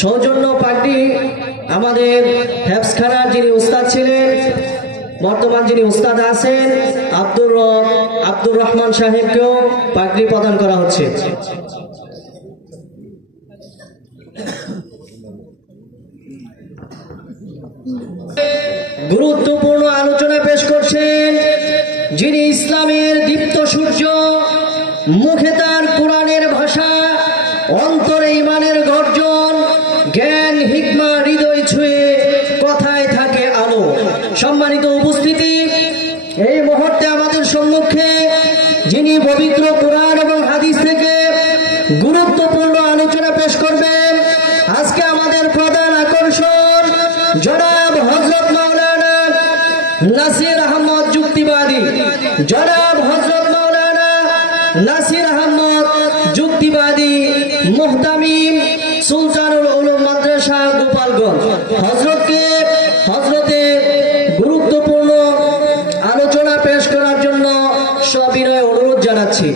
সৌজন্য পার্টি আমাদের হেফজখানার যিনি উস্তাদ ছিলেন, বর্তমান যিনি উস্তাদ আছেন আব্দুর রহমান সাহেবকেও পাগড়ি প্রদান করা হচ্ছে। গুরুত্বপূর্ণ আলোচনা পেশ করছেন যিনি ইসলামের দীপ্ত সূর্য, মুখে তার কোরআনের ভাষা, অন্তরে ইমানের গর্জন, জ্ঞান হিকমা হৃদয় ছুঁয়ে কথায় থাকে আলো। সম্মানিত উপস্থিতি, এই মুহূর্তে আমাদের সম্মুখে যিনি পবিত্র কোরআন এবং হাদিস থেকে গুরুত্বপূর্ণ আলোচনা পেশ করবেন, আজকে আমাদের প্রধান আকর্ষণ জনাব হযরত মাওলানা নাসির আহমদ যুক্তিবাদী। জনাব হযরত মাওলানা নাসির আহমদ যুক্তিবাদী, মুহতামিম সুলতানুল উলুম মাদ্রাসা গোপালগঞ্জ। হযরতের গুরুত্বপূর্ণ আলোচনা পেশ করার জন্য সবিনয় অনুরোধ জানাচ্ছি।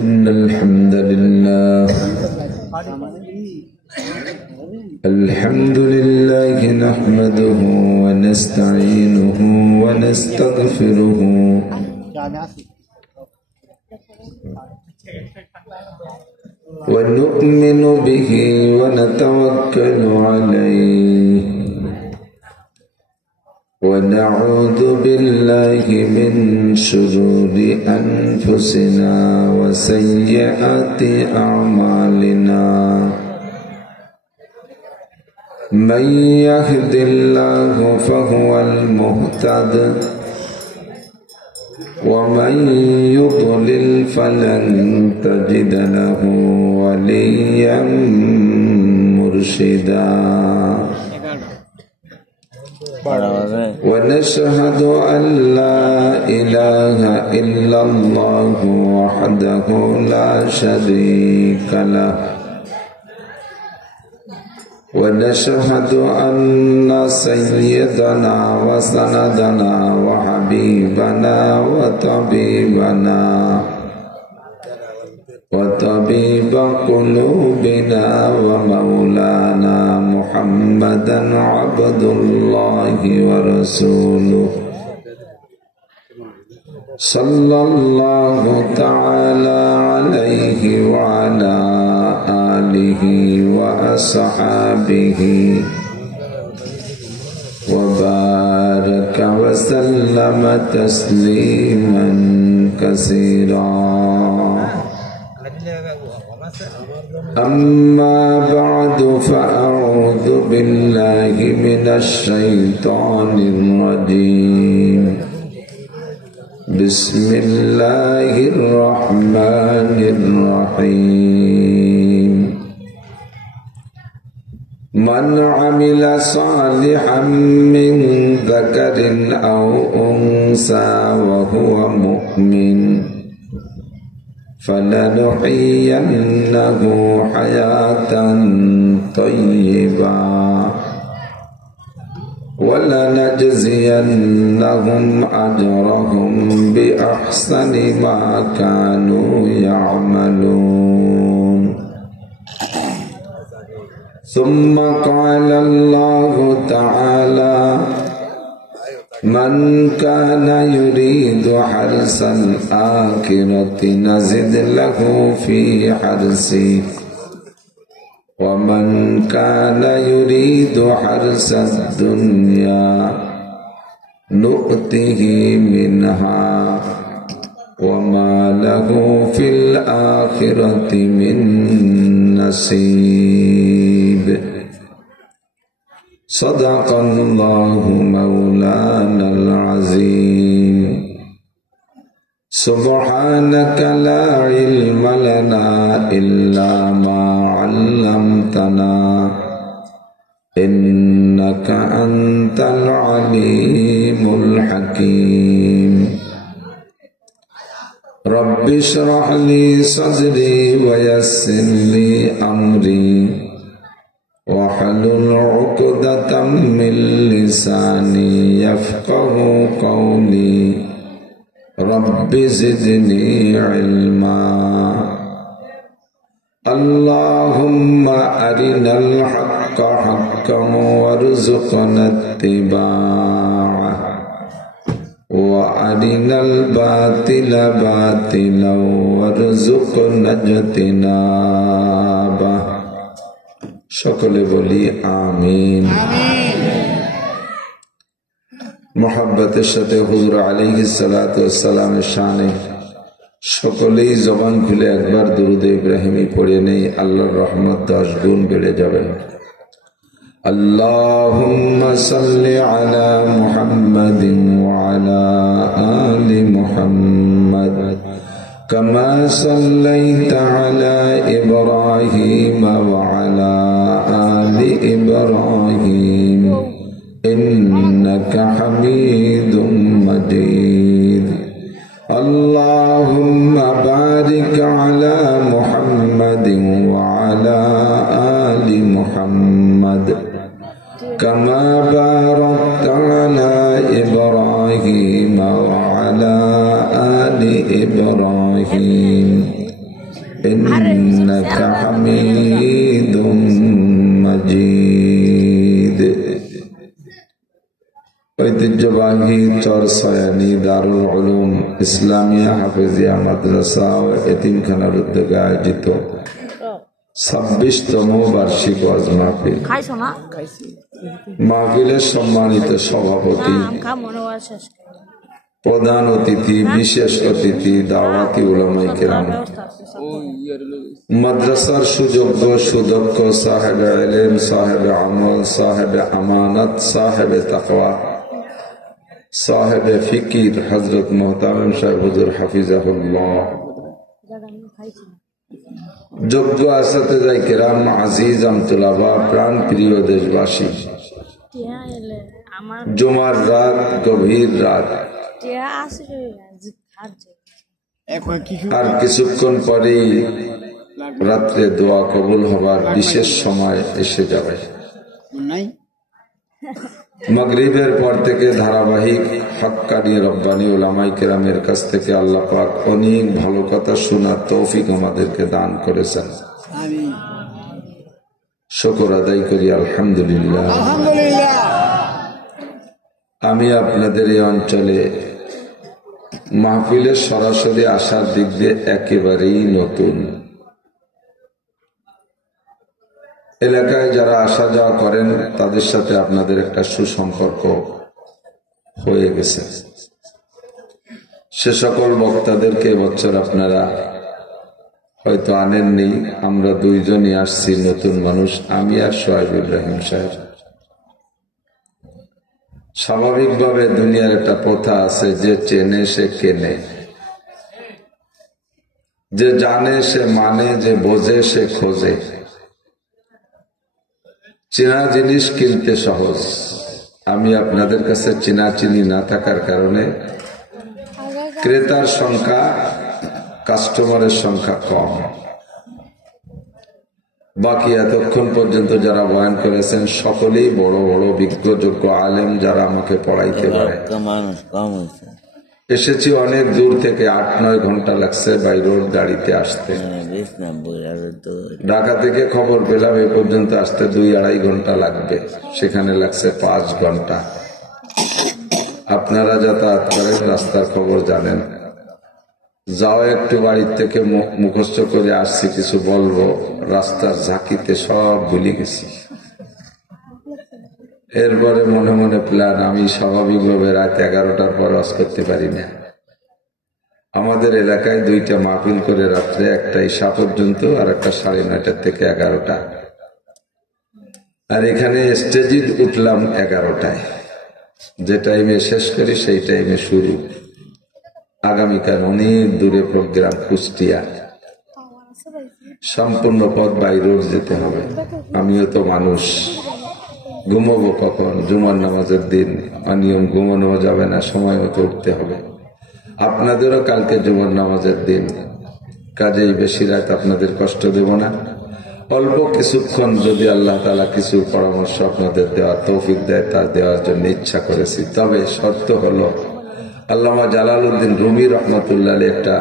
إن الحمد لله نحمده ونستعينه ونستغفره ونؤمن به ونتوكل عليه ونعوذ بالله من شرور أنفسنا وسيئات أعمالنا من يهد الله فهو المهتد ومن يضلل فلن تجد له وليا مرشدا ونشهد أن لا إله إلا الله وحده لا شريك له ونشهد أن سيدنا وسندنا وحبيبنا وطبيب قلوبنا ومولانا محمدا عبد الله ورسوله صلى الله تعالى عليه وعلى آله وأصحابه وبارك وسلم تسليما كثيرا. أما بعد فأعوذ بالله من الشيطان الرجيم. بسم الله الرحمن الرحيم. من عمل صالحا من ذكر أو أنثى وهو مؤمن فلنحيينه حياة طيبة ولنجزينهم أجرهم بأحسن ما كانوا يعملون. ثم قال الله تعالى: من كان يريد حرث الآخرة نزد له في حرثه ومن كان يريد حرث الدنيا نؤته منها وما له في الآخرة من نصيب. صدق الله مولانا العظيم. سبحانك لا علم لنا إلا ما علمتنا إنك أنت العليم الحكيم. رب اشرح لي صدري ويسر لي أمري واحلل واحلل عقدة من لساني يفقهوا قولي رب زدني علما اللهم أرنا الحق حقا وارزقنا اتباعه وأرنا الباطل باطلا وارزقنا اجتنابه সকলে বলি আমিন। মোহাব্বতের সাথে হুজুর আলাইহিস সালাতু ওয়াস সালামের শানে সকলেই জবান খুলে একবার দুরূদ ইব্রাহিমী পড়ে নেই, আল্লাহর রহমত 10 গুণ বেড়ে যাবে। আল্লাহুম্মা সাল্লি আলা মুহাম্মাদিন ওয়া আলা আলি মুহাম্মাদ কামা সাল্লাইতা আলা ইব্রাহিম ওয়া আলা আলি ইব্রাহিম ইন্নাকা হামিদুম মাজিদ। اللهم بارك على محمد وعلى آل محمد كما باركت على إبراهيم وعلى آل إبراهيم إنك حميد مجيد। ঐতিহ্যবাহী চরসয়ানি দারুল উলুম ইসলামিয়া হাফেজিয়া মাদ্রাসা ও এতিমখানার উদ্যোগে আয়োজিত 26তম বার্ষিক ওয়াজ মাহফিল। মাহফিলের সম্মানিত সভাপতি, প্রধান অতিথি, বিশেষ অতিথি, দাওয়াতি উলামায়ে কেরাম, মাদ্রাসার সুযোগ্য সুদক্ষ সাহেব ইলম, সাহেব আমল, সাহেব আমানত, সাহেব তাকওয়া, সাহেব ফিকির হযরত মুহতারাম সাহেব হুজুর হাফিজাহুল্লাহ, যোগ্য আসাতেজায়ে কেরাম, আজিজ আমতুলাবা, প্রাণ প্রিয় দেশবাসী, জুমার রাত, গভীর রাত, আর কিছুক্ষণ পরেই রাত্রে দোয়া কবুল হবার বিশেষ সময় এসে যাবে। মাগরিবের পর থেকে ধারাবাহিক হক্কানি রব্বানি উলামায়ে কেরামের কাছ থেকে আল্লাহ পাক অনেক ভালো কথা শোনার তৌফিক আমাদেরকে দান করেছেন। শুকর আদায় করি আলহামদুলিল্লাহ। আমি আপনাদের এই অঞ্চলে মাহফিলের সরাসরি আসার দিক দিয়ে একেবারেই নতুন। এলাকায় যারা আসা যাওয়া করেন তাদের সাথে আপনাদের একটা সুসম্পর্ক হয়ে গেছে। সে সকল বক্তাদেরকে এবছর আপনারা হয়তো আনেননি, আমরা দুইজনই আসছি নতুন মানুষ, আমি আর সোহাইব ইব্রাহিম সাহেব। স্বাভাবিকভাবে দুনিয়ার একটা প্রথা আছে, যে চেনে সে কেনে, যে জানে সে মানে, যে বোঝে সে খোঁজে। চেনা জিনিস কিনতে সহজ। আমি আপনাদের কাছে চেনা চিনি না থাকার কারণে ক্রেতার সংখ্যা, কাস্টমারের সংখ্যা কম। বাকি এতক্ষণ পর্যন্ত যারা বয়ান করেছেন সকলেই বড় বড় বিজ্ঞ যোগ্য আলেম, যারা আমাকে পড়াইতে পারে। এসেছি অনেক দূর থেকে, 8-9 ঘন্টা লাগছে বাই রোড গাড়িতে আসতে। ঢাকা থেকে খবর পেলাম এ পর্যন্ত আসতে 2-2.5 ঘন্টা লাগবে, সেখানে লাগছে 5 ঘন্টা। আপনারা যাতায়াত করেন, রাস্তার খবর জানেন। যাও একটু বাড়ির থেকে মুখস্থ করে আসছি, কিছু বলবো, রাস্তার ঝাঁকিতে সব ভুলে গেছি। এরপরে মনে মনে প্ল্যান, আমি স্বাভাবিকভাবে রাত 11টার পর ওয়াজ করতে পারি না। আমাদের এলাকায় 2টা মাহফিল করে রাত্রে, একটা ঈশা পর্যন্ত আর একটা 9:30 থেকে 11টা। আর এখানে স্টেজে উঠলাম 11টায়। যে টাইমে শেষ করি সেই টাইমে শুরু। আগামীকাল অনেক দূরে প্রোগ্রাম, কুষ্টিয়া। সম্পূর্ণ পথ বাই রোড যেতে হবে। আমিও তো মানুষ, ঘুমাবো কখন? জুমার নামাজের দিন, অনিয়ম ঘুমানো যাবে না, সময় মতো উঠতে হবে। আপনাদেরও কালকে জুমার নামাজের দিন, কাজেই বেশি রাত আপনাদের কষ্ট দেব না। অল্প কিছুক্ষণ যদি আল্লাহ তাআলা কিছু পরামর্শ আপনাদের দেওয়ার তৌফিক দেয় তা দেওয়ার জন্য ইচ্ছা করেছি। তবে শর্ত হলো আল্লামা জালালউদ্দিন রুমি রহমতুল্লাহ আলাইহি একটা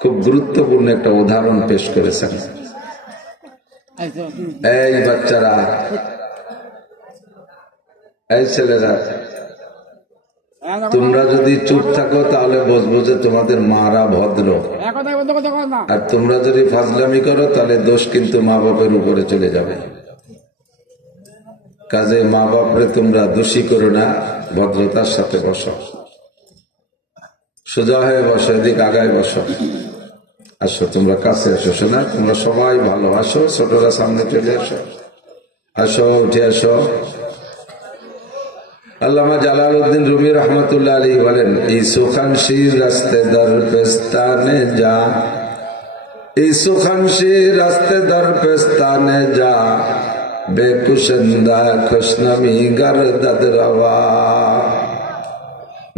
খুব গুরুত্বপূর্ণ একটা উদাহরণ পেশ করেছেন। এই বাচ্চারা, এই ছেলেরা, তোমরা যদি চুপ থাকো তাহলে বুঝবো যে তোমাদের মারা ভদ্র, আর তোমরা যদি ফাজলামি করো তাহলে দোষ কিন্তু মা বাপের উপরে চলে যাবে। কাজে মা বাপরে তোমরা দোষী করো না, ভদ্রতার সাথে বসো, সোজা হয়ে বসো, এদিক আগায় বসো। আসো, তোমরা কাছে আসো, শোনা তোমরা সবাই ভালো, আসো, ছোটরা সামনে চলে আসো, আসো, উঠে আসো। আল্লামা জালালউদ্দিন রুমি রহমতুল্লাহ আলাইহি বলেন, এই সুখানশির রাস্তে দর পেস্তানে যা, এই সুখানশির রাস্তে দর পেস্তানে যা, বেকুশন্দা খুশনমি গরদদ রওয়া,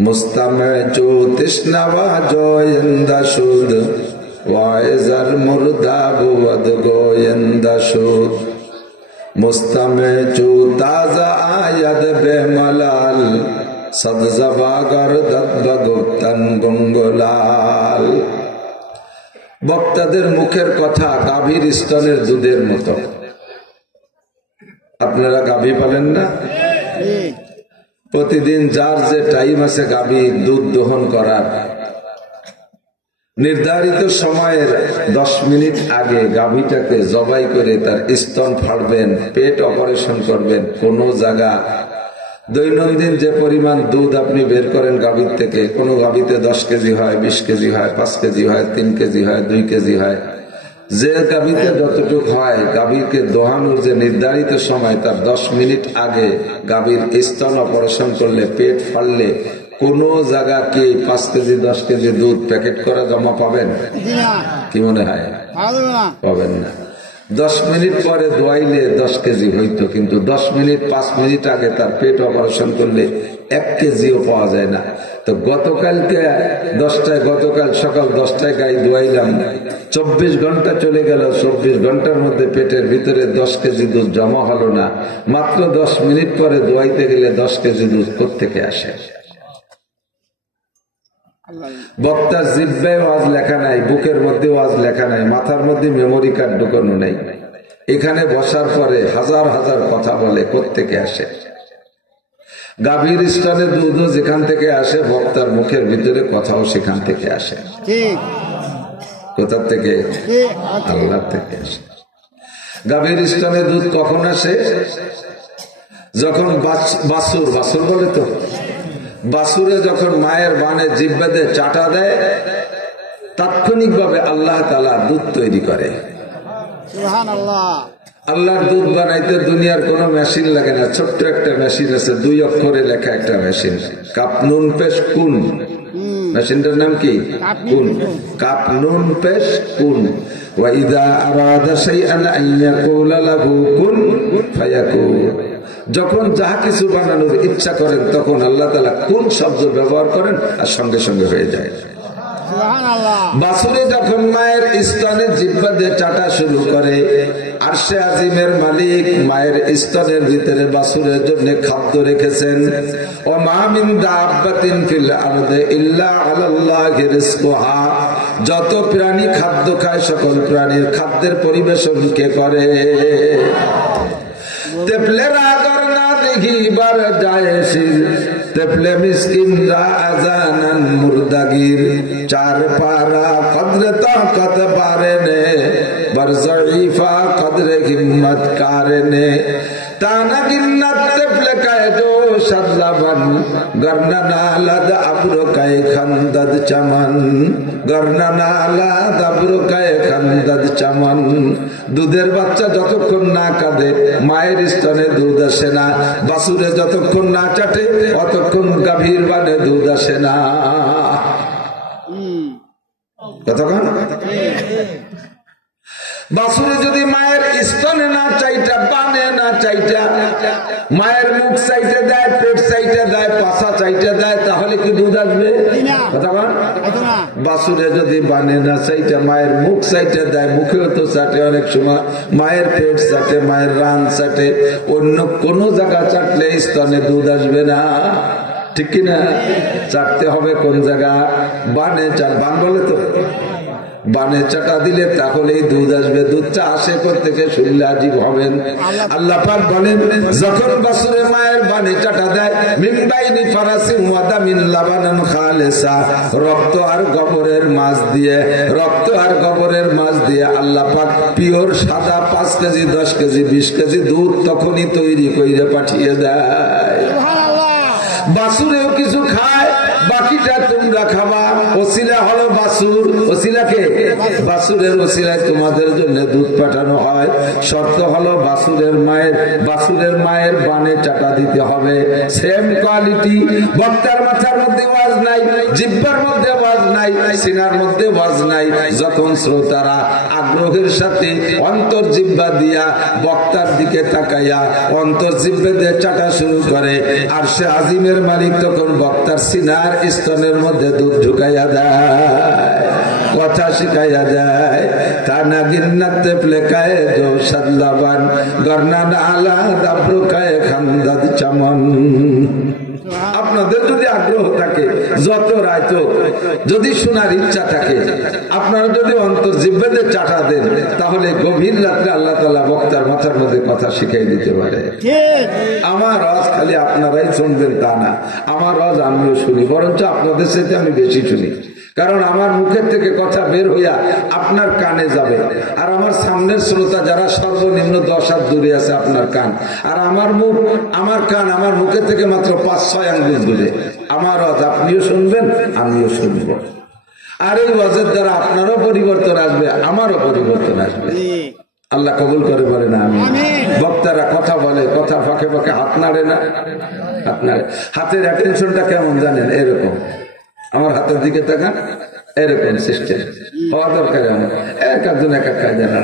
মুস্তামে চো তৃষ্ণাওয়া জোয়েন্দা শুদ, ওয়াইজার মুর্দা বুবদ গোয়েন্দা শুদ, মুস্তামে চু তাজা আয়াদ বেমালাল, সদজবা গরদদ বগুপ্তন গুঙ্গলাল। বক্তাদের মুখের কথা গাভীর স্তনের দুধের মতো। আপনারা গাভী পালেন না? প্রতিদিন যার যে টাইম আছে গাভী দুধ দহন করার, নির্ধারিত সময়ের 10 মিনিট আগে গাভীটাকে জবাই করে তার স্তন ফাড়বেন, পেট অপারেশন করবেন। কোন জায়গা দৈনন্দিন যে পরিমাণ দুধ আপনি বের করেন গাভীর থেকে, কোন গাভীতে 10 কেজি হয়, 20 কেজি হয়, 5 কেজি হয়, 3 কেজি হয়, 2 কেজি হয়। যে গাভীতে যতটুকু হয়, গাভীকে দোহানোর যে নির্ধারিত সময় তার 10 মিনিট আগে গাভীর স্তন অপারেশন করলে, পেট ফাড়লে কোন জায়গা কি 5 কেজি 10 কেজি দুধ প্যাকেট করা জমা পাবেন? কি মনে হয়? পাবেন না। 10 মিনিট পরে দোয়াইলে 10 কেজি হইতো, কিন্তু 10 মিনিট 5 মিনিট আগে তার পেট অপারেশন করলে 1 কেজিও পাওয়া যায় না। তো গতকালকে 10টায়, গতকাল সকাল 10টায় গাই দোয়াইলাম, 24 ঘন্টা চলে গেল, 24 ঘন্টার মধ্যে পেটের ভিতরে 10 কেজি দুধ জমা হলো না। মাত্র 10 মিনিট পরে দোয়াইতে গেলে 10 কেজি দুধ কোত্থেকে আসে? বক্তার জিহ্বায় ওয়াজ লেখা নাই, বুকের মধ্যে ওয়াজ লেখা নাই, মাথার মধ্যে মেমোরি কার্ড ঢুকানো নেই। এখানে বসার পরে হাজার হাজার কথা বলে, কোত্থেকে আসে? গাভীর স্তনে দুধও যেখান থেকে আসে, বক্তার মুখের ভিতরে কথাও সেখান থেকে আসে। কোথা থেকে? আল্লাহ থেকে আসে। গাভীর স্তনে দুধ কখন আসে? যখন বাছুর, বাছুর বলে তো, বাছুরে যখন মায়ের বানে জিহ্বাতে চাটা দেয়, তাৎক্ষণিক ভাবে আল্লাহ তাআলা দুধ তৈরি করে। আল্লাহর দুধ বানাইতে দুনিয়ার কোন মেশিন লাগে না। ছোট্ট একটা মেশিন আছে, 2 অক্ষরে লেখা একটা মেশিন, কাপ নুন পেশ কুন। মেশিনটার নাম কি? কুন। কাপ নুন পেশ কুন। ওয়া ইযা আরাদা শাইআন আন ইয়াকুলা লাহু কুন ফায়াকুন। যখন যাহা কিছু বানানোর ইচ্ছা করেন তখন আল্লাহ তাআলা কোন শব্দ ব্যবহার করেন আর সঙ্গে সঙ্গে হয়ে যায়। বাছুরে যখন মায়ের স্তনে জিহ্বা দিয়ে চাটা শুরু করে, আরশে আজিমের মালিক মায়ের স্তনের ভিতরে বাছুরের জন্য খাদ্য রেখেছেন। ওয়া মা মিন দাব্বাতিন ফিল আরদি ইল্লা আলাল্লাহি রিজকুহা। যত প্রাণী খাদ্য খায়, সকল প্রাণীর খাদ্যের পরিবেশন কে করে? তেপলেরা করনা দেখি বার যায় শির, তেপলে মিসকিনরা আজানান মুর্দাগির। 4 পারা কদরে তাকত পারে নে, বার জঈফা কদরে হিম্মত কারে নে। তানা গিন্নাত তেপলে কায় দো শাদলাবান, গরনা নালাদ আবরো কায় খান্দাদ চামান, গরনা নালাদ আবরো কায় খান্দাদ চামান। দুধের বাচ্চা যতক্ষণ না কাঁদে মায়ের স্তনে দুধ আসে না, বাছুরে যতক্ষণ না চাটে অতক্ষণ গাভীর বানে দুধ আসে না। কতক্ষণ? বাছুরে যদি মায়ের স্তনে না চাইটা, বানে না চাইটা, মায়ের মুখ চাইতে দেয়, পেট চাইতে দেয়, পাছা চাইটা দেয় তাহলে কি দুধ আসবে? কথা বল। বাছুরে যদি বানে না চাইটা মায়ের মুখ চাইটা দেয়, মুখেও তো চাটে, অনেক সময় মায়ের পেট চাটে, মায়ের রান চাটে, অন্য কোন জায়গা চাটলে স্তনে দুধ আসবে না, ঠিক কিনা? চাটতে হবে কোন জায়গা? বানে চাট, বান বলে তো, বানে চাটা দিলে তাহলেই দুধ আসবে। দুধটা আসে থেকে শুনলে আজীব হবেন। আল্লাহ পাক বলেন, যখন বাছুরে মায়ের বানে চাটা দেয়, মিন বাইনি ফারাসি ওয়া দামিন লাবানান খালিসা, রক্ত আর গোবরের মাছ দিয়ে, রক্ত আর গোবরের মাছ দিয়ে আল্লাহ পাক পিওর সাদা 5 কেজি 10 কেজি 20 কেজি দুধ তখনই তৈরি করে পাঠিয়ে দেয়। বাছুরেও কিছু খায়, বাকিটা তোমরা খাবা। ওসিলা হলো বাছুর, ওসিলাকে বাছুরের ওসিলায় তোমাদের জন্য দুধ পাঠানো হয়। শর্ত হলো বাছুরের মায়ের বানে চাটা দিতে হবে। Same quality. বক্তার মাথার মধ্যে ওয়াজ নাই, জিহ্বার মধ্যে ওয়াজ নাই, সিনার মধ্যে ওয়াজ নাই। যখন শ্রোতারা আগ্রহের সাথে অন্তর জিহ্বা দিয়া বক্তার দিকে তাকাইয়া অন্তর জিহ্বা দিয়ে চাটা শুরু করে, আর সে আজিমের মালিক তখন বক্তার সিনার স্তনের মধ্যে দুধ ঢুকাইয়া দেয়, কথা শিখাইয়া যায়। কানা গিন্নাতে প্লেকায় দো সাদলাবান গর্না আলা দাব্রু কায়ে খান্দাদ চামন। আপনাদের যদি আগ্রহ থাকে, যত রাইত যদি শোনার ইচ্ছা থাকে, আপনারা যদি অন্তর জিহ্বাতে চাটা দেন, তাহলে গভীর রাত্রে আল্লাহ তাআলা বক্তার মাথার মধ্যে কথা শিখাই দিতে পারে। আমার ওয়াজ খালি আপনারাই শুনবেন তা না, আমার ওয়াজ আমিও শুনি, বরঞ্চ আপনাদের সাথে আমি বেশি শুনি। কারণ আমার মুখের থেকে কথা বের হইয়া আপনার কানে যাবে, আর আমার সামনের শ্রোতা যারা সর্বনিম্ন 10 হাত দূরে আছে আপনার কান, আর আমার মুখ, আমার কান আমার মুখের থেকে মাত্র 5-6 আঙ্গুল দূরে। আমার ওয়াজ আপনিও শুনবেন, আমিও শুনব। আর এই ওয়াজের দ্বারা আপনারও পরিবর্তন আসবে, আমারও পরিবর্তন আসবে। আল্লাহ কবুল করে বলে না আমি। বক্তারা কথা বলে, কথা ফাঁকে ফাঁকে হাত নাড়ে না, হাত নাড়ে। হাতের অ্যাটেনশনটা কেমন জানেন? এরকম, আমার হাতের দিকে তাকান, এরকম সিস্টেম হওয়া দরকার। এক একজন এক এক কাজ জানা,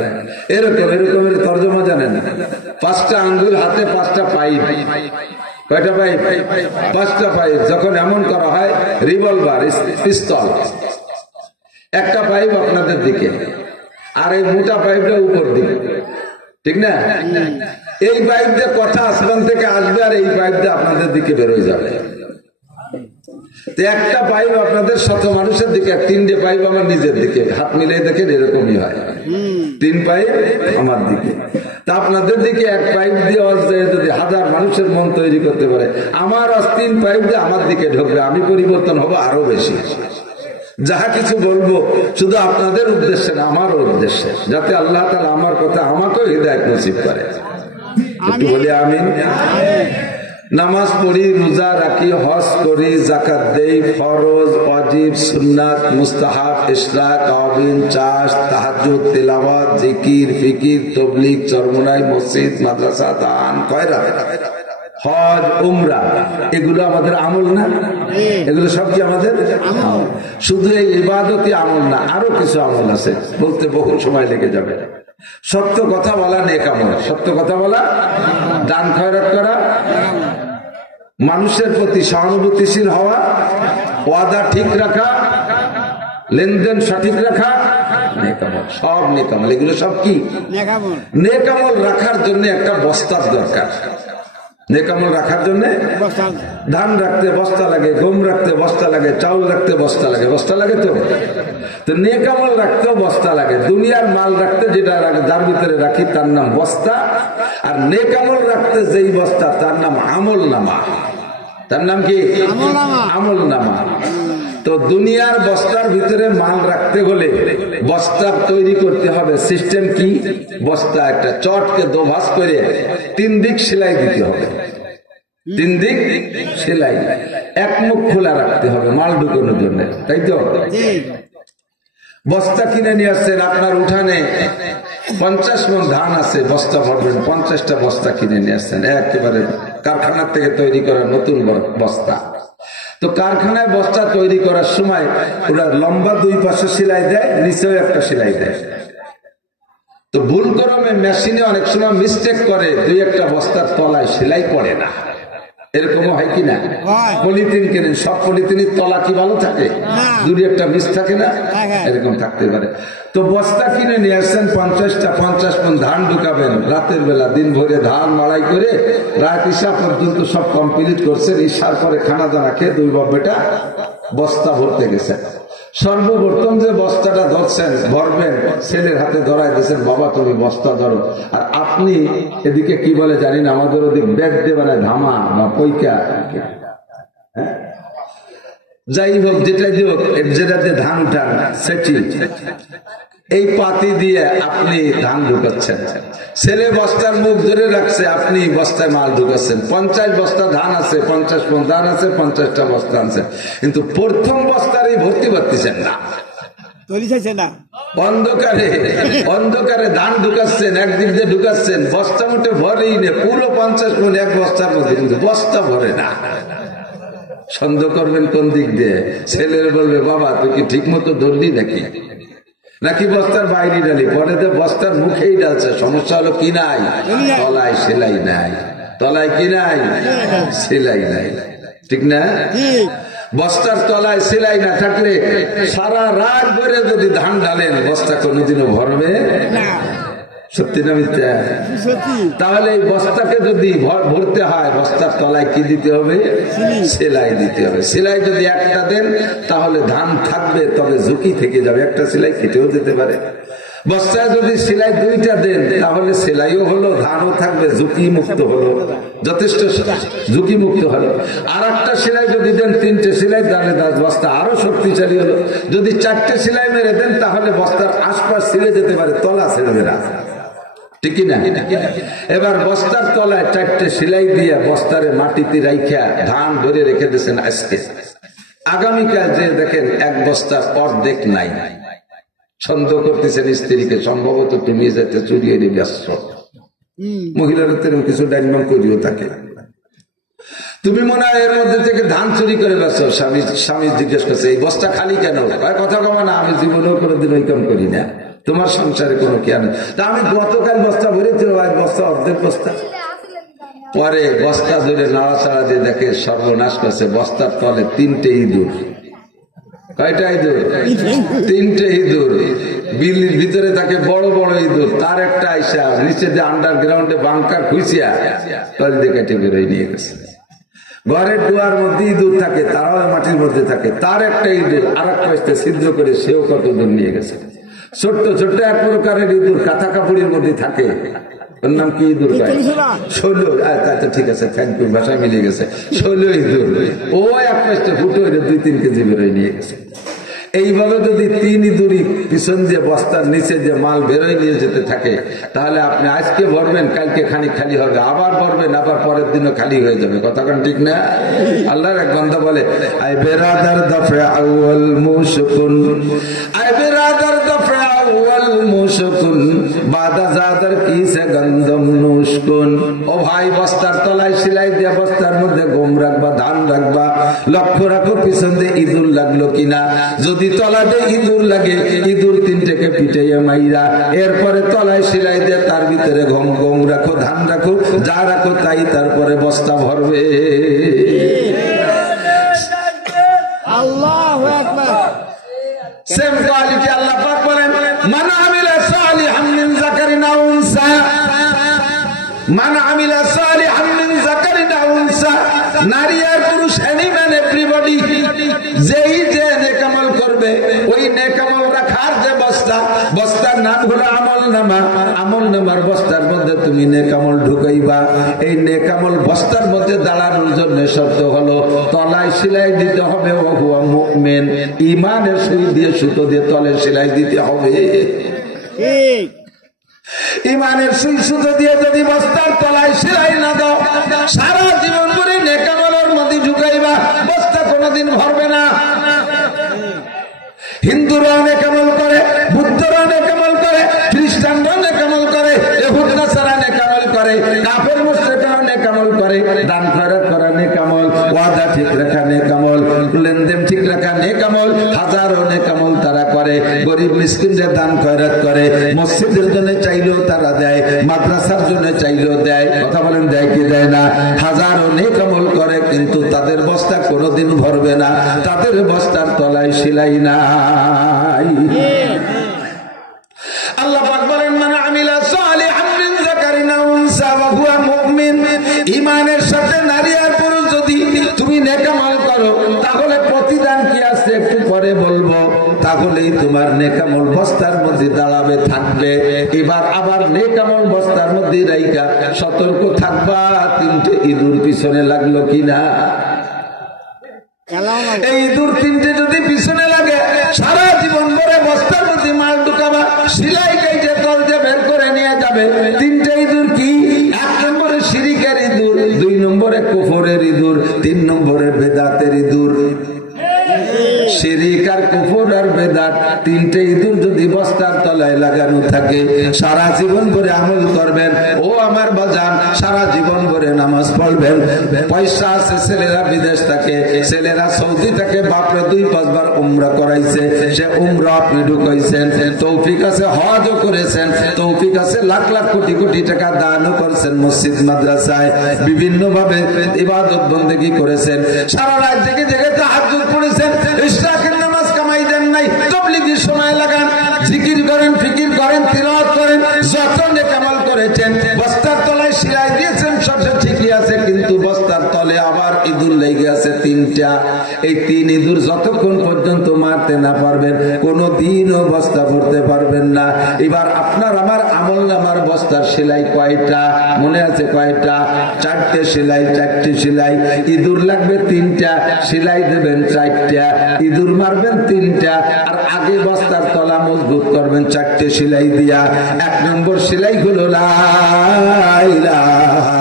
এরকমের তর্জমা জানেন। 5টা আঙ্গুল হাতে, 5টা পাইপ। কয়টা পাইপ? 5টা পাইপ। যখন এমন করা হয়, রিভলভার, পিস্তল, একটা পাইপ আপনাদের দিকে, আর এই মোটা পাইপটা উপর দিকে, ঠিক না? এই পাইপ দিয়ে কথা আসমান থেকে আসবে, আর এই পাইপ দিয়ে আপনাদের দিকে বেরোয় যাবে। একটা পাইপ আপনাদের 100 মানুষের দিকে, 3টে পাইপ আমার নিজের দিকে। হাত মিলিয়ে দেখেন, এরকমই হয়। 3 পাইপ আমার দিকে। তা আপনাদের দিকে এক পাইপ দিয়ে যদি 1000 মানুষের মন তৈরি করতে পারে, আমার 3 পাইপ দিয়ে আমার দিকে ঢুকবে, আমি পরিবর্তন হবো আরো বেশি। যাহা কিছু বলবো শুধু আপনাদের উদ্দেশ্যে না, আমারও উদ্দেশ্যে, যাতে আল্লাহ তাআলা আমার কথা আমাকেও হিদায়াত নসিব করে। একটু বলি আমিন। নামাজ পড়ি, রোজা রাখি, হজ করি, যাকাত দেই, ফরজ, ওয়াজিব, সুন্নাত, মুস্তাহাব, ইশরাক, তাওবিন, চাষ, তাহাজ্জুদ, তিলাওয়াত, জিকির, ফিকির, তাবলীগ, চরমোনাই, মসজিদ, মাদ্রাসা, দান, খয়রাত, হজ, উমরা, এগুলো আমাদের আমল না? এগুলো সব কি আমাদের আমল? শুধু এই ইবাদতই আমল না, আরো কিছু আমল আছে, বলতে বহু সময় লেগে যাবে। সত্য কথা বলা নেক আমল, সত্য কথা বলা, দান খয়রাত করা, মানুষের প্রতি সহানুভূতিশীল হওয়া, ওয়াদা ঠিক রাখা, লেনদেন সঠিক রাখা, নেক আমল, সব নেক আমল। এগুলো সব কি নেক আমল? রাখার জন্য একটা বস্তার দরকার। নেক আমল রাখার জন্য ধান রাখতে বস্তা লাগে, গম রাখতে বস্তা লাগে, চাউল রাখতে বস্তা লাগে, বস্তা লাগে তো নেক আমল রাখতেও বস্তা লাগে। দুনিয়ার মাল রাখতে যেটা যার ভিতরে রাখি তার নাম বস্তা, আর নেক আমল রাখতে যেই বস্তা তার নাম আমল নামা। তার নাম কি? আমল নামা। তো দুনিয়ার বস্তার ভিতরে মাল রাখতে হলে বস্তা তৈরি করতে হবে। সিস্টেম কি? বস্তা একটা চটকে দোভাস করে 3 দিক সেলাই দিতে হবে, 3 দিক সেলাই, এক মুখ খোলা রাখতে হবে মাল ঢুকানোর জন্য, তাই তো? বস্তা কিনে নিয়ে আসছেন, আপনার উঠানে 50 মণ ধান আছে, বস্তা ভরবেন, 50টা বস্তা কিনে নিয়ে আসছেন, একেবারে কারখানার থেকে তৈরি করা নতুন বস্তা। তো কারখানায় বস্তা তৈরি করার সময় ওরা লম্বা 2 পাশে সেলাই দেয়, নিচেও একটা সেলাই দেয়। তো ভুল ক্রমে মেশিনে অনেক সময় মিস্টেক করে, 2-1টা বস্তার তলায় সেলাই করে না। এরকমও হয় কিনা? পলিথিন কেনেন, সব পলিথিনের তলা কি ভালো থাকে? দূরে একটা মিস থাকে না, এরকম থাকতে পারে। তো বস্তা কিনে নিয়ে আসছেন 50 মণ ধান ঢুকাবেন রাতের বেলা, দিন ভরে ধান মাড়াই করে রাত ঈশা পর্যন্ত সব কমপ্লিট করছেন। ঈশার পরে খানা দানা খেয়ে দুই বাপ বেটা বস্তা ভরতে গেছেন। সর্বপ্রথম যে বস্তাটা ধরছেন, ভরবেন, ছেলের হাতে ধরাই দিয়েছেন, বাবা তুমি বস্তা ধরো। আর আপনি এদিকে কি বলে জানি না, আমাদের ওদিক ব্যাগ দিয়ে মানে ধামা বা পৈকা, যাই হোক যেটাই হোক, যেটাতে ধান উঠান সেটি, এই পাতি দিয়ে আপনি ধান ঢুকাচ্ছেন। ছেলে বস্তার মুখ ধরে রাখছে, আপনি বস্তায় মাল ঢুকাচ্ছেন। 50 বস্তা ধান আছে, 50 মণ ধান আছে, 50টা বস্তা আছে, কিন্তু প্রথম বস্তারই ভর্তি পারতেছেন না। অন্ধকারে ধান ঢুকাচ্ছেন, একদিক দিয়ে ঢুকাচ্ছেন, বস্তা মোটে ভরেই নে, পুরো 50 মণ এক বস্তার মধ্যে, কিন্তু বস্তা ভরে না। সন্দেহ করবেন কোন দিক দিয়ে? ছেলের বলবে বাবা তুই কি ঠিক মতো ধরলি নাকি বস্তার বাইরে ডালি? পরে তো বস্তার মুখেই ডালছে। সমস্যা হলো কি নাই? তলায় সেলাই নাই। তলায় কি নাই? সেলাই নাই, ঠিক না? বস্তার তলায় সেলাই না থাকলে সারা রাত ধরে যদি ধান ডালেন বস্তা কোনোদিনও ভরবে না। সত্যি না মিথ্যা? তাহলে এই বস্তাকে যদি ভরতে হয়, বস্তার তলায় কি দিতে হবে? সেলাই দিতে হবে। সেলাই যদি একটা দেন তাহলে ধান থাকবে, তবে ঝুঁকি থেকে যাবে, একটা সেলাই কেটেও যেতে পারে। বস্তায় যদি সেলাই 2টা দেন তাহলে সেলাইও হলো, ধানও থাকবে, ঝুঁকি মুক্ত হলো, যথেষ্ট ঝুঁকি মুক্ত হলো। আর একটা সেলাই যদি দেন, 3টে সেলাই, তাহলে বস্তা আরো শক্তিশালী হলো। যদি 4টে সেলাই মেরে দেন তাহলে বস্তার আশপাশ ছিঁড়ে যেতে পারে, তলা ছেড়ে না, ঠিক না? এবার বস্তার তলায় 4টে সেলাই দিয়ে বস্তারে মাটিতে রাইখা ধান ধরে রেখে দিয়েছেন। আজকে আগামীকাল যে দেখেন এক বস্তার অর্ধেক নাই। সন্দেহ করতেছেন স্ত্রীকে, সম্ভবত তুমি যেতে চুরিয়ে নিয়ে ব্যস্ত। মহিলারা তেরম কিছু ডাইনবাম করিও থাকে, তুমি মনে হয় এর মধ্যে থেকে ধান চুরি করে ব্যস্ত। স্বামী জিজ্ঞেস করছে এই বস্তা খালি কেন? কথা কমা না, আমি জীবনেও কোনোদিন ওই কাম করি না, তোমার সংসারে কোনো কেন। তা আমি গতকাল বস্তা ভরেছি, বস্তা অর্ধেক বস্তা। পরে বস্তা ধরে নাড়াচাড়া দিয়ে দেখে সর্বনাশ করছে, বস্তার তলে 3টে ইঁদুর। কয়টা ইঁদুর? 3টে ইঁদুর। বিল্লির ভিতরে থাকে বড় বড় ইঁদুর, তার একটা আইসা নিচে যে আন্ডারগ্রাউন্ডে বাংকার খুঁজিয়া তল দিয়ে কেটে বেরোয় নিয়ে গেছে। ঘরের ডুয়ার মধ্যে ইঁদুর থাকে, তারাও মাটির মধ্যে থাকে, তার একটা ইঁদুর আর একটা ছিদ্র করে সেও কত দূর নিয়ে গেছে। ছোট্ট ছোট্ট এক প্রকারের ইঁদুর কাঁথা কাপড়ের মধ্যে থাকে, ওর নাম কি ইঁদুর? শৈল। আচ্ছা ঠিক আছে, থ্যাংক ইউ, ভাষায় মিলে গেছে। শৈল ইঁদুর। ও একটা ফুটো 2-3 কেজি বেরোয় নিয়ে গেছে। এইভাবে যদি 3 ইঁদুরই পিছন দিয়ে বস্তার নিচে যে মাল বেরোয় নিয়ে যেতে থাকে, তাহলে আপনি আজকে ভরবেন, কালকে খানিক খালি হবে, আবার ভরবেন, আবার পরের দিনও খালি হয়ে যাবে। কথা কোন ঠিক না? আল্লাহর এক বান্দা বলে আই বেরাদার দফে আউয়াল মুশকুন, আই বেরাদার দফে আউয়াল মুশকুন, বাদা জাদার কিসে গন্ধম নুশকুন। ও ভাই, বস্তার তলায় সেলাই দিয়ে বস্তার মধ্যে গম রাখবা, ধান রাখবা, লক্ষ্য রাখো পিছন দিয়ে ইঁদুর লাগলো কিনা। যদি তলাতে ইঁদুর লাগে, ইঁদুর 3টেকে পিটাইয়া মাইরা এরপরে তলায় সেলাই দিয়ে তার ভিতরে গম রাখো, ধান রাখো, যা রাখো তাই, তারপরে বস্তা ভরবে। আল্লাহু আকবার। সেম কোয়ালিটি আল্লাহ পাক বলেন মান আমিলা সালিহান মিন যাকারিন আও উনসা, মান আমিলা সালিহান মিন যাকারিন আও উনসা, নারী আর পুরুষ, এনিম্যান এভরিবডি, যেই যে নেকামল করবে, ওই নেকামল রাখার যে বস্তা, বস্তার নাম হলো আমল নামা। আমল নামার বস্তার মধ্যে তুমি নেকামল ঢুকাইবা। এই নেকামল বস্তার মধ্যে দাঁড়ানোর জন্য শর্ত হলো তলায় সেলাই দিতে হবে, ও হুয়া মুমিন, ঈমানের সুই দিয়ে সুতো দিয়ে তলে সেলাই দিতে হবে। ঈমানের সুই সুতো দিয়ে যদি বস্তার তলায় সেলাই না দাও, সারা জীবন করে নেকামলের মধ্যে ঢুকাইবা, বস্তা কোনোদিন ভরবে না। হিন্দুরা নেকামল করে, বুদ্ধরা নেকামল করে, খ্রিস্টানরা নেকামল করে, ইহুদ নাসারা নেকামল করে, কাফের মুশরিকরা নেকামল করে। দান খয়রাত করা নেকামল, ওয়াদা ঠিক রাখা নেকামল, লেনদেন ঠিক রাখা নেকামল, হাজারো নেকামল তারা করে। গরিব মিসকিনদের দান খয়রাত করে, মসজিদের জন্য চাইলেও তারা দেয়, মাদ্রাসার জন্য চাইলেও দেয়। কথা বলেন দেয় কি দেয় না? হাজারো নেকামল করে। কিন্তু তাদের বস্তা কোনোদিন ভরবে না, তাদের বস্তার তলায় সেলাই নাই। আল্লাহ পাক বলেন, মান আমিলা সালিহান মিন যাকারিন আও উনসা ওয়া হুয়া মুমিন, ঈমানের সাথে নারী আর পুরুষ যদি তুমি নেক আমল করো তাহলে প্রতিদান কি আছে একটু পরে বলবো। তাহলেই তোমার নেক আমল বস্তার মধ্যে দাঁড়াবে, থাকবে। এবার আবার নেক আমল বস্তার মধ্যে রাইখা সতর্ক থাকবা, তিনটে ইঁদুর পিছনে লাগলো কিনা। এই ইঁদুর তিনটে যদি পিছনে লাগে সারা জীবন ধরে বস্তার মধ্যে মাল ঢুকাবা, সিলাই কেটে তল দিয়ে বের করে নিয়ে যাবে। তিনটে ইঁদুর কি? 1 নম্বরে শিরিকের ইঁদুর, 2 নম্বরে কুফরের ইঁদুর, 3 নম্বরে বেদাতের ইঁদুর। শিরিক আর কুফর আর বেদাত, তিনটে ইঁদুর যদি বস্তার তলায় লাগানো থাকে, সারা জীবন ভরে আমল করবেন। ও আমার বাজান, সারা জীবন ভরে নামাজ পড়বেন। পয়সা আছে, ছেলেরা বিদেশ থাকে, ছেলেরা সৌদি থাকে, বাপরে 2-5 বার উমরা করাইছে, সে উমরা আপনি ঢুকাইছেন। তৌফিক আছে, হজও করেছেন, তৌফিক আছে, লাখ লাখ কোটি কোটি টাকা দানও করছেন, মসজিদ মাদ্রাসায় বিভিন্ন ভাবে ইবাদত বন্দেগী করেছেন, সারা রাত জেগে জেগে তাহাজ্জুদ পড়েছেন, ইশরাকের নামাজ কামাই দেন নাই, তাবলীগের সময় লাগান, জিকির করেন, ফিকির করেন, তিলাওয়াত করেন, যত নেক আমল করেছেন বস্তার তলায় সিলাই দিয়েছেন, সব ঠিকই আছে, কিন্তু বস্তার তলে আবার ইঁদুর লেগে আছে 3টা। এই 3 ইঁদুর যতক্ষণ পর্যন্ত মারতে না পারবেন কোনো দিনও বস্তা ভরতে পারবেন না। এবার আপনার আমার আমল নামার বস্তার সেলাই কয়টা মনে আছে? কয়টা? 4টে সেলাই, 4টে সেলাই। ইঁদুর লাগবে 3টা, সেলাই দেবেন 4টা, ইঁদুর মারবেন 3টা, আর আগে বস্তার তলা মজবুত করবেন 4টে সেলাই দিয়া। 1 নম্বর সেলাই হলো লা ইলাহা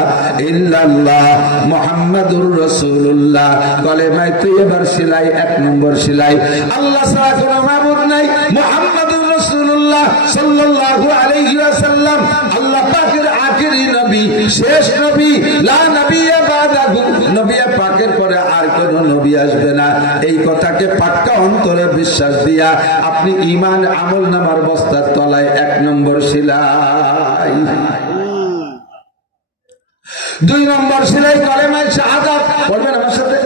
ইল্লাল্লাহ মুহাম্মাদুর রাসূলুল্লাহ, কলেমায়ে তৈয়বার সেলাই 1 নম্বর সেলাই। আল্লাহ ছাড়া কোনো মাবুদ নাই, মুহাম্মাদুর রাসূলুল্লাহ সাল্লাল্লাহু আলাইহি ওয়াসাল্লাম আল্লাহ পাকের আখেরি নবী, শেষ নবী, লা নবিয়্যা বাদাহু, নবী পাকের পরে আর কোন নবী আসবে না। এই কথাকে পাক্কা অন্তরে বিশ্বাস দিয়া আপনি ঈমান আমল নামার বস্তার তলায় 1 নম্বর সেলাই। 2 নম্বর সেলাই কলেমায়ে শাহাদাত, বলবেন আমার সাথে,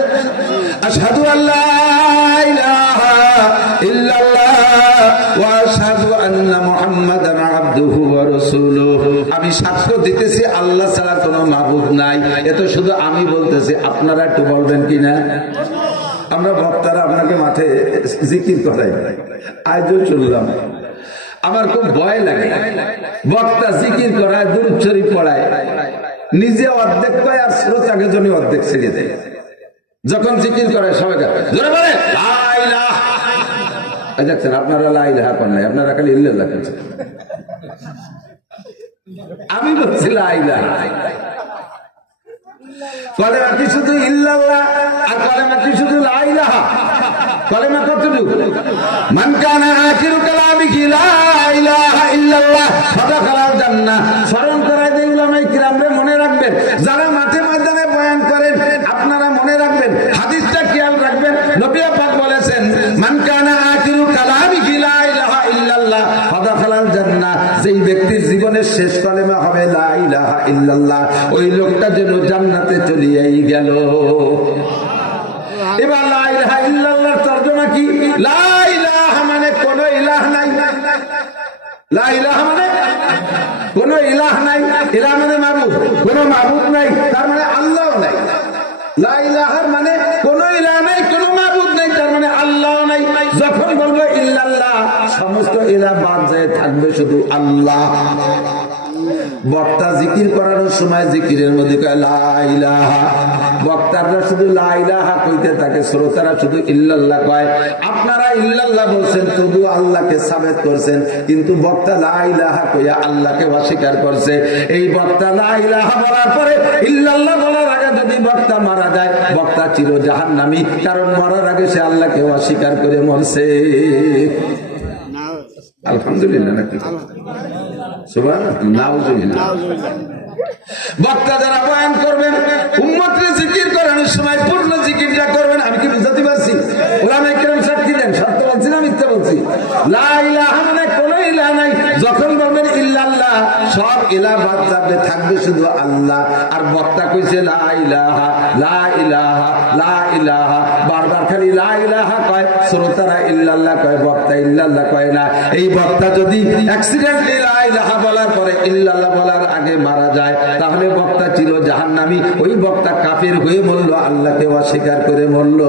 আশহাদু আল্লা ইলাহা ইল্লাল্লাহ ওয়া আশহাদু আন্না মুহাম্মাদান আবদুহু ওয়া রাসূলুহু, আমি সাক্ষ্য দিতেছি আল্লাহ ছাড়া কোনো মাবুদ নাই। এত শুধু আমি বলতেছি, আপনারা একটু বলবেন কিনা? আমরা বক্তারা আপনাকে মাঠে জিকির করাই, আজও চললাম, আমার খুব ভয় লাগে। বক্তা জিকির করায়, দুরূদ শরীফ পড়ায়, নিজে অর্ধেক কয় আর শ্রোতাকে জন্য অর্ধেক ছেড়ে দেয়। যখন জিকির করায় সবাইকে জোরে বলে লা ইলাহা, দেখছেন আপনারা লা ইলাহা করেন নাই, আপনারা খালি ইল্লাল্লাহ করছেন। আমি বলছি লা ইলাহা, কলেমা কি শুধু ইল্লাল্লাহ, আর কলেমা কি শুধু লা ইলাহা? কলেমা কতটুকু? মান কানা আখিরু কালামিহি লা ইলাহা ইল্লাল্লাহ ফাদাখালাল জান্নাহ। স্মরণ করায় দেই উলামায়ে কিরামরে, মনে রাখবেন। যারা মাঠে ময়দানে বয়ান করেন আপনারা মনে রাখবেন, হাদিসটা খেয়াল রাখবেন। নবী পাক বলেছেন, মান কানা আখিরু কালামিহি লা ইলাহা ইল্লাল্লাহ ফাদাখালাল জান্নাহ, যেই ব্যক্তির জীবনের শেষ কলেমা হবে লা ইলাহা ইল্লাল্লাহ, ওই লোকটা যেন জান্নাতে চলিয়াই গেল। এবার লা ইলাহা ইল্লাল্লাহর তরজমা কি? লা ইলাহা মানে কোন ইলাহ নাই, লা ইলাহা মানে কোন ইলাহ নাই, ইলাহ মানে মাবুদ, কোন মাবুদ নাই, তার মানে আল্লাহ নাই। লা ইলাহার মানে কোন ইলাহ নাই, কোন মাবুদ নাই, তার মানে আল্লাহ নাই। যখন বলবো ইল্লাল্লাহ, সমস্ত ইলাহ বাদ যায়, থাকবে শুধু আল্লাহ। বক্তা জিকির করানোর সময় জিকিরের মধ্যে কয় লা ইলাহা, বক্তারা শুধু লা ইলাহা কইতে থাকে, শ্রোতারা শুধু ইল্লাল্লাহ কয়। আপনারা ইল্লাল্লাহ বলছেন, শুধু আল্লাহকে সাবেত করছেন, কিন্তু বক্তা লা ইলাহা কইয়া আল্লাহকে অস্বীকার করছে। এই বক্তা লা ইলাহা বলার পরে ইল্লাল্লাহ বলার আগে যদি বক্তা মারা যায়, বক্তা চির জাহান্নামী, কারণ মরার আগে সে আল্লাহকে অস্বীকার করে মরছে। আলহামদুলিল্লাহ নাকি? বক্তা যারা বয়ান করবেন, উম্মতকে জিকির করানোর সময় পূর্ণ জিকিরটা করবেন। আমি কি বুঝাতে পারছি? ওলামায়ে কেরাম সাক্ষী দেন, সত্য বলছি না মিথ্যা বলছি? লা ইলাহা মানে কোন ইলাহ নাই। যখন বলবেন ইল্লাল্লাহ, সব ইলাহ বাদ যাবে, থাকবে শুধু আল্লাহ। আর বক্তা কইছে লা ইলাহা লা ইলাহা লা ইলাহা, বারবার খালি লা ইলাহা কয়, শ্রোতারা ইল্লাল্লাহ কয়, বক্তা ইল্লাল্লাহ কয় না। এই বক্তা যদি অ্যাক্সিডেন্টলি লা ইলাহা বলার পরে ইল্লাল্লাহ বলার আগে মারা যায়, তাহলে বক্তা ছিল জাহান্নামী। ওই বক্তা কাফির হয়ে মরল, আল্লাহকে অস্বীকার করে মরল।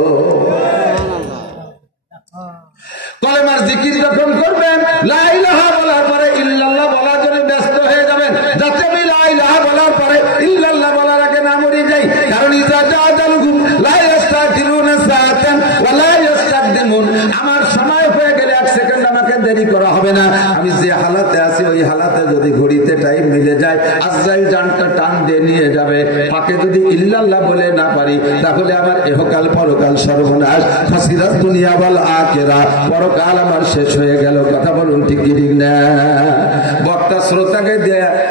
কলেমার জিকির যখন করবেন, লা ইলাহা বলার পরে ইল্লাল্লাহ বলার জন্য ব্যস্ত হয়ে যাবেন, যাতে আমি লা ইলাহা বলার পরে ইল্লাল্লাহ বলার আগে না মরে যাই। কারণ ইজা জাআলুহুম লা ইস্তাখিরুনা সাআতান ওয়া লা ইস্তাকদিমুন, আমার সময় হয়ে গেলে এক সেকেন্ড আমাকে দেরি করা হবে না। আমি যে হালাতে আছি ওই হালাতে যদি ঘড়িতে টাইম মিলে যায়, আজরাইল জানটা টান দিয়ে নিয়ে যাবে। ফাঁকে যদি ইল্লাল্লাহ বলে না পারি, তাহলে আমার ইহকাল পরকাল সর্বনাশ, খাসিরাত দুনিয়া ওয়াল আখিরা, পরকাল আমার শেষ হয়ে গেল। কথা বলুন ঠিক কি ঠিক না? বক্তা শ্রোতাকে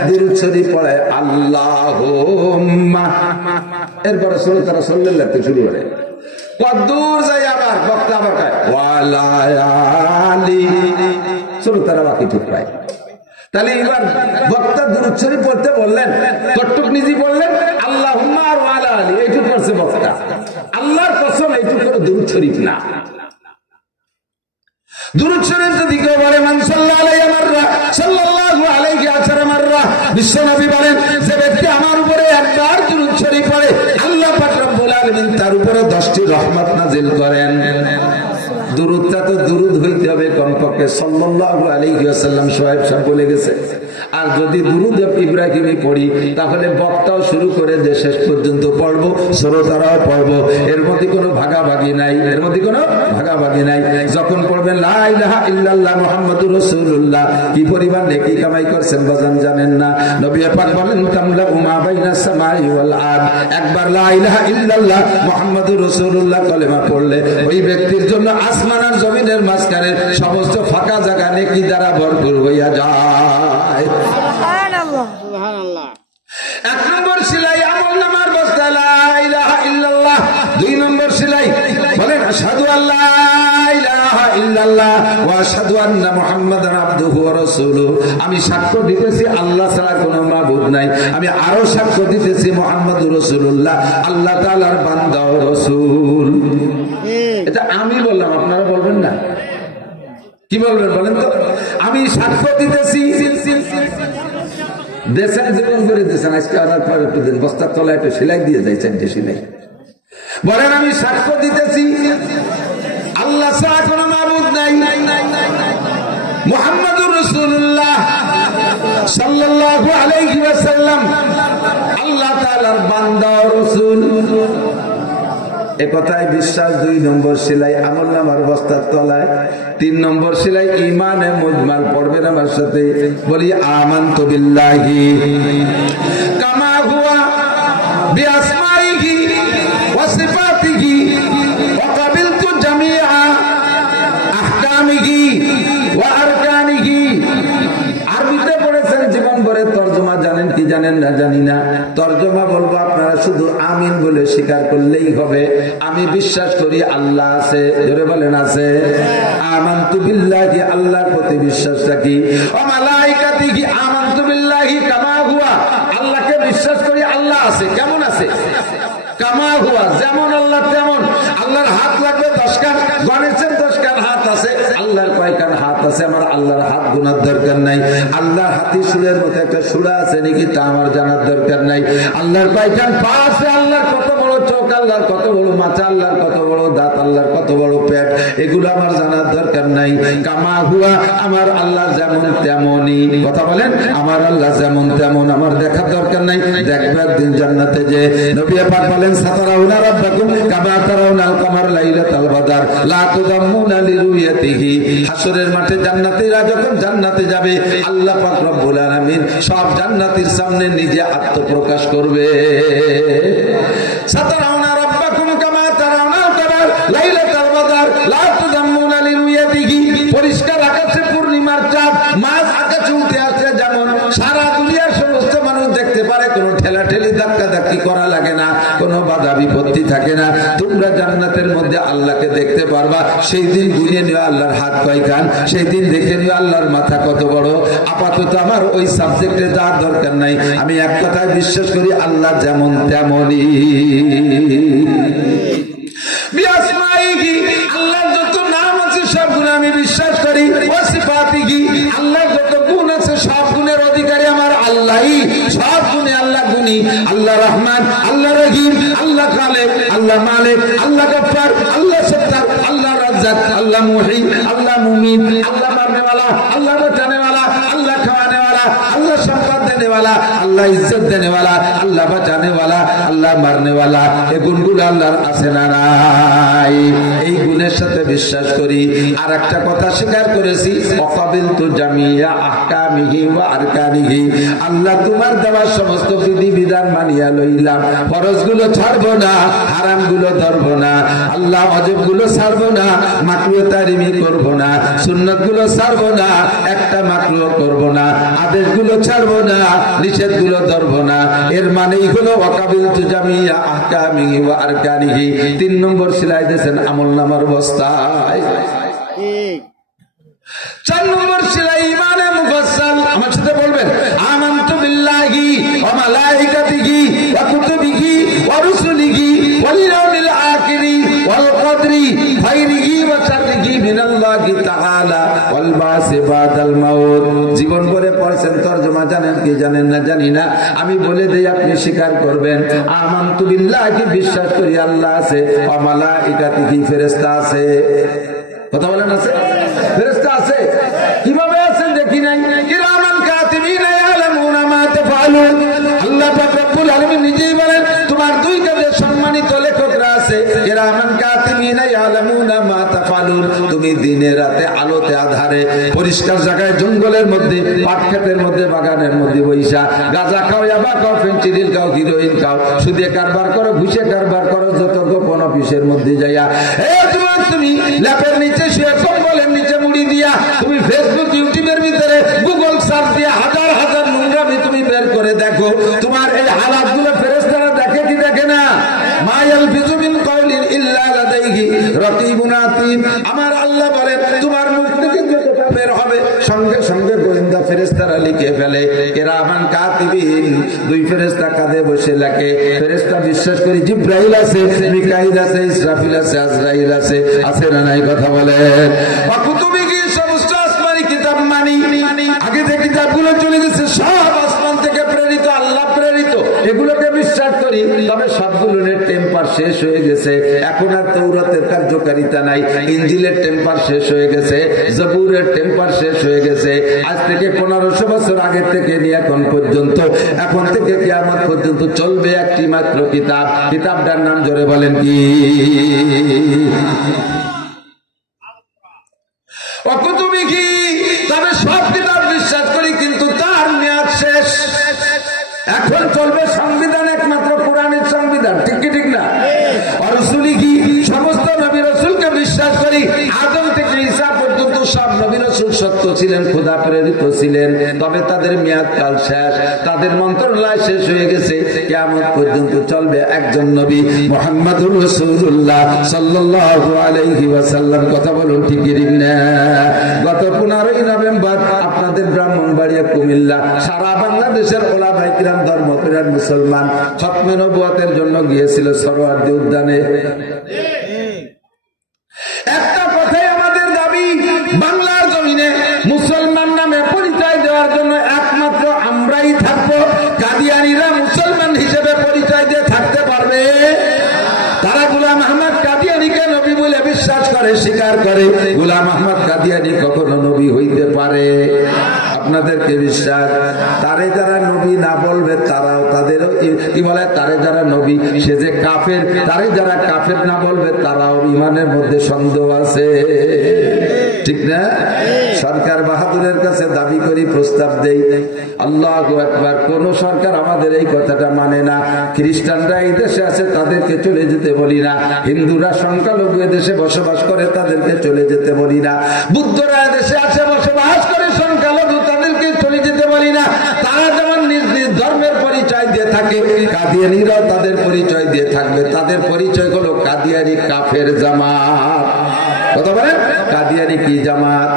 দুরূদ শরীফ পড়ে আল্লাহুম্মা, এরপরে শ্রোতারা সাল্লাল্লাহু আলাইহি শুরু করে, কদ্দুর যাই আবার বক্তা আবার কয় ওয়ালা আলি, শ্রোতারা বাকি চুপ পায়। তাহলে এবার বক্তা দুরূদ শরীফ পড়তে বললেন, কটুক নিজি বললেন আল্লাহুম্মা আর ওয়ালা আলি, এইটুক করছে বক্তা। আল্লাহর কসম এইটুক করে দুরূদ শরীফ না। দুরূদ শরীফ যদি কেউ বলে মান সাল্লাল্লাহু আলাইহি আশারা মাররা, বিশ্বনবী বলেন যে ব্যক্তি আমার উপরে একবার দুরূদ শরীফ পড়ে, আল্লাহ পাক রব্বুল আলামিন তার উপরে 10টি রহমত নাযিল করেন। দুরূদটা তো দুরূদ হইতে হবে কমপক্ষে সাল্লাল্লাহু আলাইহি ওয়াসাল্লাম সোহেব সাহেব বলে গেছে। আর যদি দুরূদ ইব্রাহিমী পড়ি, তাহলে বক্তাও শুরু করে যে শেষ পর্যন্ত পড়বো, শ্রোতারাও পড়বো, এর মধ্যে কোনো ভাগাভাগি নাই, এর মধ্যে কোনো ভাগাভাগি নাই। যখন পড়বেন লা ইলাহা ইল্লাল্লাহ মুহাম্মাদুর রাসূলুল্লাহ, কি পরিমাণ নেকি কামাই করছেন বাজান জানেন না? নবী পাক বলেন তামলা মা বাইনা সামাই ওয়াল আরদ, একবার লা ইলাহা ইল্লাল্লাহ মুহাম্মাদুর রাসূলুল্লাহ কলেমা পড়লে ওই ব্যক্তির জন্য আসমান আর জমিনের মাঝখানে সমস্ত ফাঁকা জায়গা নেকি দ্বারা ভরপুর হইয়া যায়। সুবহানাল্লাহ সুবহানাল্লাহ। এক নম্বর সিলাই আমল নামার বস্তা লা ইলাহা ইল্লাল্লাহ। দুই নম্বর সিলাই বলেন আশহাদু আল্লা ইলাহা ইল্লাল্লাহ ওয়া আশহাদু আন্না মুহাম্মাদান আবদুহু ওয়া রাসূলুহু, আমি সাক্ষ্য দিতেছি আল্লাহ ছাড়া কোনো মাবুদ নাই, আমি আরো সাক্ষ্য দিতেছি মুহাম্মদুর রাসূলুল্লাহ আল্লাহ তাআলার বান্দা ও রাসূল। এটা আমি বললাম, আপনারা বলবেন না? কি বলবেন বলেন তো? আমি সাক্ষ্য দিতেছি, দেশের জীবন করে দিয়েছেন, আজকে আবার পরে একটু দিন বস্তার তলায় একটু সেলাই দিয়ে যায়, চারটে সেলাই। বলেন আমি সাক্ষ্য দিতেছি আল্লাহ ছাড়া কোনো মাবুদ নাই, মুহাম্মাদুর রাসূলুল্লাহ সাল্লাল্লাহু আলাইহি ওয়াসাল্লাম আল্লাহ তাআলার বান্দা ও রাসূল। একথায় বিশ্বাস। দুই নম্বর সেলাই আমল নামার বস্তার তলায়। তিন নম্বর সেলাই ইমানে মুজমাল পড়বেন আমার সাথে, বলি আমানতু বিল্লাহি কামা হুয়া বিআসমাইহি ওয়া সিফাতিহি ওয়া কাবিলতু জামিআ আহকামিহি ওয়া আরকানিহি। আরবিতে পড়েছেন জীবন ভরে, তরজমা জানেন কি জানেন না জানি না। তরজমা বলবো, আপনারা শুধু আমিন বলে স্বীকার করলেই হবে। আমি বিশ্বাস করি আল্লাহ আছে, জোরে বলেন আছে। আমানতু বিল্লাহি, আল্লাহর প্রতি বিশ্বাস রাখি। ওয়া মালাইকাতিহি, আমানতু বিল্লাহি কামা হুয়া, আল্লাহকে বিশ্বাস করি আল্লাহ আছে। কেমন আছে? কামা হুয়া, যেমন আল্লাহ তেমন। আল্লাহর হাত লাগবে 10 কান, গণেশের 10 কান হাত আছে, আল্লাহর কয় কান হাত আছে? আমার আল্লাহর হাত গোনার দরকার নাই। আল্লাহর হাতি সুরের মতো একটা সুরা আছে নাকি, তা আমার জানার দরকার নাই। আল্লাহর কয় কান পা আছে, আল্লাহর কত বড় চোখ, আল্লাহর কত বড় মাথা, আল্লাহর কত বড় দাঁত, আল্লাহর কত বড় পেট, এগুলো আমার জানার দরকার নাই। কামা হুয়া, আমার আল্লাহ যেমন তেমনই। কথা বলেন, আমার আল্লাহ যেমন তেমন আমার দেখার দরকার নাই। দেখবে একদিন জান্নাতে যে। নবী পাক বলেন সাতারাউনা রাব্বাকুম কামা তারাউনাল কামার লাইলাতাল বাদর লা তুযাম্মুনা লিরুয়াতিহি। হাসরের মাঠে জান্নাতীরা যখন জান্নাতে যাবে, আল্লাহ পাক রব্বুল আলামিন সব জান্নাতীর সামনে নিজে আত্মপ্রকাশ করবে। সাতারাউনা রাব্বাকুম কামা তারাউনাল কামার লাইলাতাল বাদর লা তুযাম্মুনা লিরুয়াতিহি। পরিষ্কার আকাশে পূর্ণিমার চাঁদ মাঝ আকাশে উঠে আসে, যেমন সারা দুনিয়ার সমস্ত মানুষ দেখতে পারে, কোনো ঠেলাঠেলি ধাক্কা ধাক্কি করা লাগে না। না, কোনো বাধা বিপত্তি থাকে না। তোমরা জান্নাতের মধ্যে আল্লাহকে দেখতে পারবা। সেই দিন গুনে নিও আল্লাহর হাত কয়খান, সেই দিন দেখে নিও আল্লাহর মাথা কত বড়। আপাতত আমার ওই সাবজেক্টে যাওয়ার দরকার নাই। আমি এক কথায় বিশ্বাস করি আল্লাহ যেমন তেমনই। আল্লাহর যত নাম আছে সবগুলো আমি বিশ্বাস করি। আল্লাহর যত গুণ আছে সব গুণের অধিকারী আমার আল্লাহই। সব গুণে আল্লাহ গুণী। আল্লাহ রহমান, আল্লাহ রহিম, আল্লাহ খালেক, আল্লাহ মালিক, আল্লাহ গফফার, আল্লাহ সত্তার, আল্লাহ রাজ্জাক, আল্লাহ মুহীন, আল্লাহ মুমিত, আল্লাহ মারনেওয়ালা, আল্লাহ বাঁচানেওয়ালা, আল্লাহ খাওয়ানেওয়ালা, আল্লাহ সম্পদ দেনেওয়ালা, আল্লাহ ইজ্জত দেনেওয়ালা, আল্লাহ বাঁচানেওয়ালা, আল্লাহ মারনেওয়ালা। এই গুণগুলো আল্লাহর আছে না নাই? এই গুণের সাথে বিশ্বাস করি। আর একটা কথা স্বীকার করেছি, ওয়াকাবিলতু জামিয়া আহকামিহি ওয়া আরকানিহি। আল্লাহ তোমার দেওয়া সমস্ত বিধিবিধান মানিয়া লইলাম। ফরজগুলো ছাড়বো না, হারামগুলো ধরবো না, আল্লাহ ওয়াজিবগুলো ছাড়বো না, মাকরুহ তাহরিমি করবো না, সুন্নাতগুলো ছাড়বো না, একটা মাকরুহ করবো না, আদেশগুলো ছাড়বো না, নিষেধগুলো ধরবো না। এর মানেই হলো ওয়াকাবিলতু জামিয়া আহকামিহি ওয়া আরকানিহি। 3 নম্বর সিলাই দিয়েছেন আমলনামার বস্তায়। 4 নম্বর সিলাই ইমানে মুফাসসাল। আমার সাথে বলবেন, আমানতু বিল্লাহি ওয়া মালাইকাতিহি ওয়া কুতুবিহি ওয়া রুসুলিহি ওয়াল ইয়াউমিল আখিরি ওয়াল কদরি খাইরিহি ওয়া শাররিহি মিনাল্লাহি তাআলা ওয়াল বাসি বাদাল মাউত। জীবন ভরে পড়ছেন, তরজমা জানেন কি জানেন না জানি না, আমি বলে দেই আপনি স্বীকার করবেন। আমানতু বিল্লাহি, বিশ্বাস করি আল্লাহ আছে, ওয়া মালাইকাতিহি, ফেরেশতা আছে। কথা বলেন আছে? ফেরেশতা আছে। কিভাবে আছেন দেখি নাই? কিরামান কাতিবিনা ইয়ালামুনা মা তাফআলুন। আল্লাহ পাক রব্বুল আলামিন নিজেই বলেন তোমার 2 কাজে সম্মানিত লেখকরা আছে। কিরামান কাতিবিনা ইয়ালামুনা মা তাফআলুন। তুমি দিনে রাতে আলোতে আধারে পরিষ্কার জায়গায়, জঙ্গলের মধ্যে, পাটক্ষেতের মধ্যে, বাগানের মধ্যে বইসা গাঁজা খাও, ইয়াবা খাও, ফেন্সিডিল খাও, হিরোইন খাও, সুদে কারবার করো, ঘুষে কারবার করো, যত গোপন অফিসের মধ্যে যাইয়া তুমি ল্যাপের নিচে শুয়ে কম্বলের নিচে মুড়ি দিয়া তুমি ফেসবুক ইউটিউবের ভিতরে গুগল সার্চ দিয়ে হাজার হাজার নোংরামি তুমি বের করে দেখো। তোমার এই হালাতগুলো ফেরেশতারা দেখে কি দেখে না? মা ইয়ালফিযু মিন কাওলিন ইল্লা লাদাইহি রাকিবুন আতীদ। আমার আল্লাহ বলেন তোমার মুখ থেকে যেটা বের হবে সঙ্গে সঙ্গে গোয়েন্দা ফেরেশতারা লিখে ফেলে। কিরামান কাতিবিন, 2 ফেরেশতা কাঁধে বসে লেখে। ফেরেশতা বিশ্বাস করি জিবরাইল আছে, মিকাইল আছে, ইসরাফিল আছে, আজরাইল আছে। আছে না নাই? কথা বলেন। ওয়া কুতুবিহি, সমস্ত আসমানি কিতাব মানি। আগে যে কিতাবগুলো চলে গেছে সব আসমান থেকে প্রেরিত, আল্লাহ প্রেরিত, এগুলোকে বিশ্বাস করি। তবে সবগুলোর টেম্পার শেষ হয়ে গেছে। এখন আর তাওরাতের কার্যকারিতা নাই, ইনজিলের টেম্পার শেষ হয়ে গেছে, জবুরের টেম্পার শেষ হয়ে গেছে। আজ থেকে 1500 বছর আগে থেকে নিয়ে এখন পর্যন্ত, এখন থেকে কিয়ামত পর্যন্ত চলবে একটি মাত্র কিতাব। কিতাবটার নাম জোরে বলেন কি? অকুতুবিহি। তবে সব কিতাব বিশ্বাস করি, কিন্তু তার মেয়াদ শেষ। এখন চলবে সংবিধান, একমাত্র কোরআনের সংবিধান। ঠিক কি ঠিক না? রসুলিহি, সমস্ত নবী রসুলকে বিশ্বাস করি। আদম থেকে ঈসা পর্যন্ত সব নবী রসুল সত্য ছিলেন, খোদা প্রেরিত ছিলেন। তবে তাদের মেয়াদ কাল শেষ, তাদের মন্ত্রণালয় শেষ হয়ে গেছে। কিয়ামত পর্যন্ত চলবে একজন নবী, মুহাম্মদুর রাসূলুল্লাহ সাল্লাল্লাহু আলাইহি ওয়াসাল্লাম। কথা বলুন ঠিক কি ঠিক না? গত 15ই নভেম্বর আপনাদের ব্রাহ্মণবাড়িয়া, কুমিল্লা, সারা বাংলাদেশের ওলামায়ে কিরাম, ধর্মপ্রাণ মুসলমান খতমে নবুয়তের জন্য গিয়েছিল সরোয়ার্দী উদ্যানে। একটা কথাই আমাদের দাবি, বাংলার জমিনে মুসলমান নামে পরিচয় দেওয়ার জন্য একমাত্র আমরাই থাকবো। কাদিয়ানীরা মুসলমান হিসেবে পরিচয় দিয়ে থাকতে পারবে? তারা গোলাম আহমদ কাদিয়ানীকে নবী বলে বিশ্বাস করে, স্বীকার করে। গোলাম আহমদ কাদিয়ানী কখনো নবী হইতে পারে? আপনাদেরকে বিশ্বাস? তারে যারা নবী না বলবে তারাও, তাদেরও কি বলে, তারে যারা নবী সে যে কাফের, তারে যারা কাফের না বলবে তারাও ইমানের মধ্যে সন্দেহ আছে। ঠিক না? সরকার বাহাদুরের কাছে দাবি করি, প্রস্তাব দেই, আল্লাহু আকবার। কোন সরকার আমাদের এই কথাটা মানে না। খ্রিস্টানরা এই দেশে আছে, তাদেরকে চলে যেতে বলি না। হিন্দুরা সংখ্যালঘু দেশে বসবাস করে, তাদেরকে চলে যেতে বলি না। বুদ্ধরা দেশে আছে, বসবাস করে সংখ্যালঘু, তাদেরকে চলে যেতে বলি না। তারা যেমন নিজ নিজ ধর্মের পরিচয় দিয়ে থাকে, কাদিয়ানীরাও তাদের পরিচয় দিয়ে থাকবে। তাদের পরিচয় হলো কাদিয়ানী কাফের জামাত। কথা বলেন, কাদিয়ানী কি জামাত?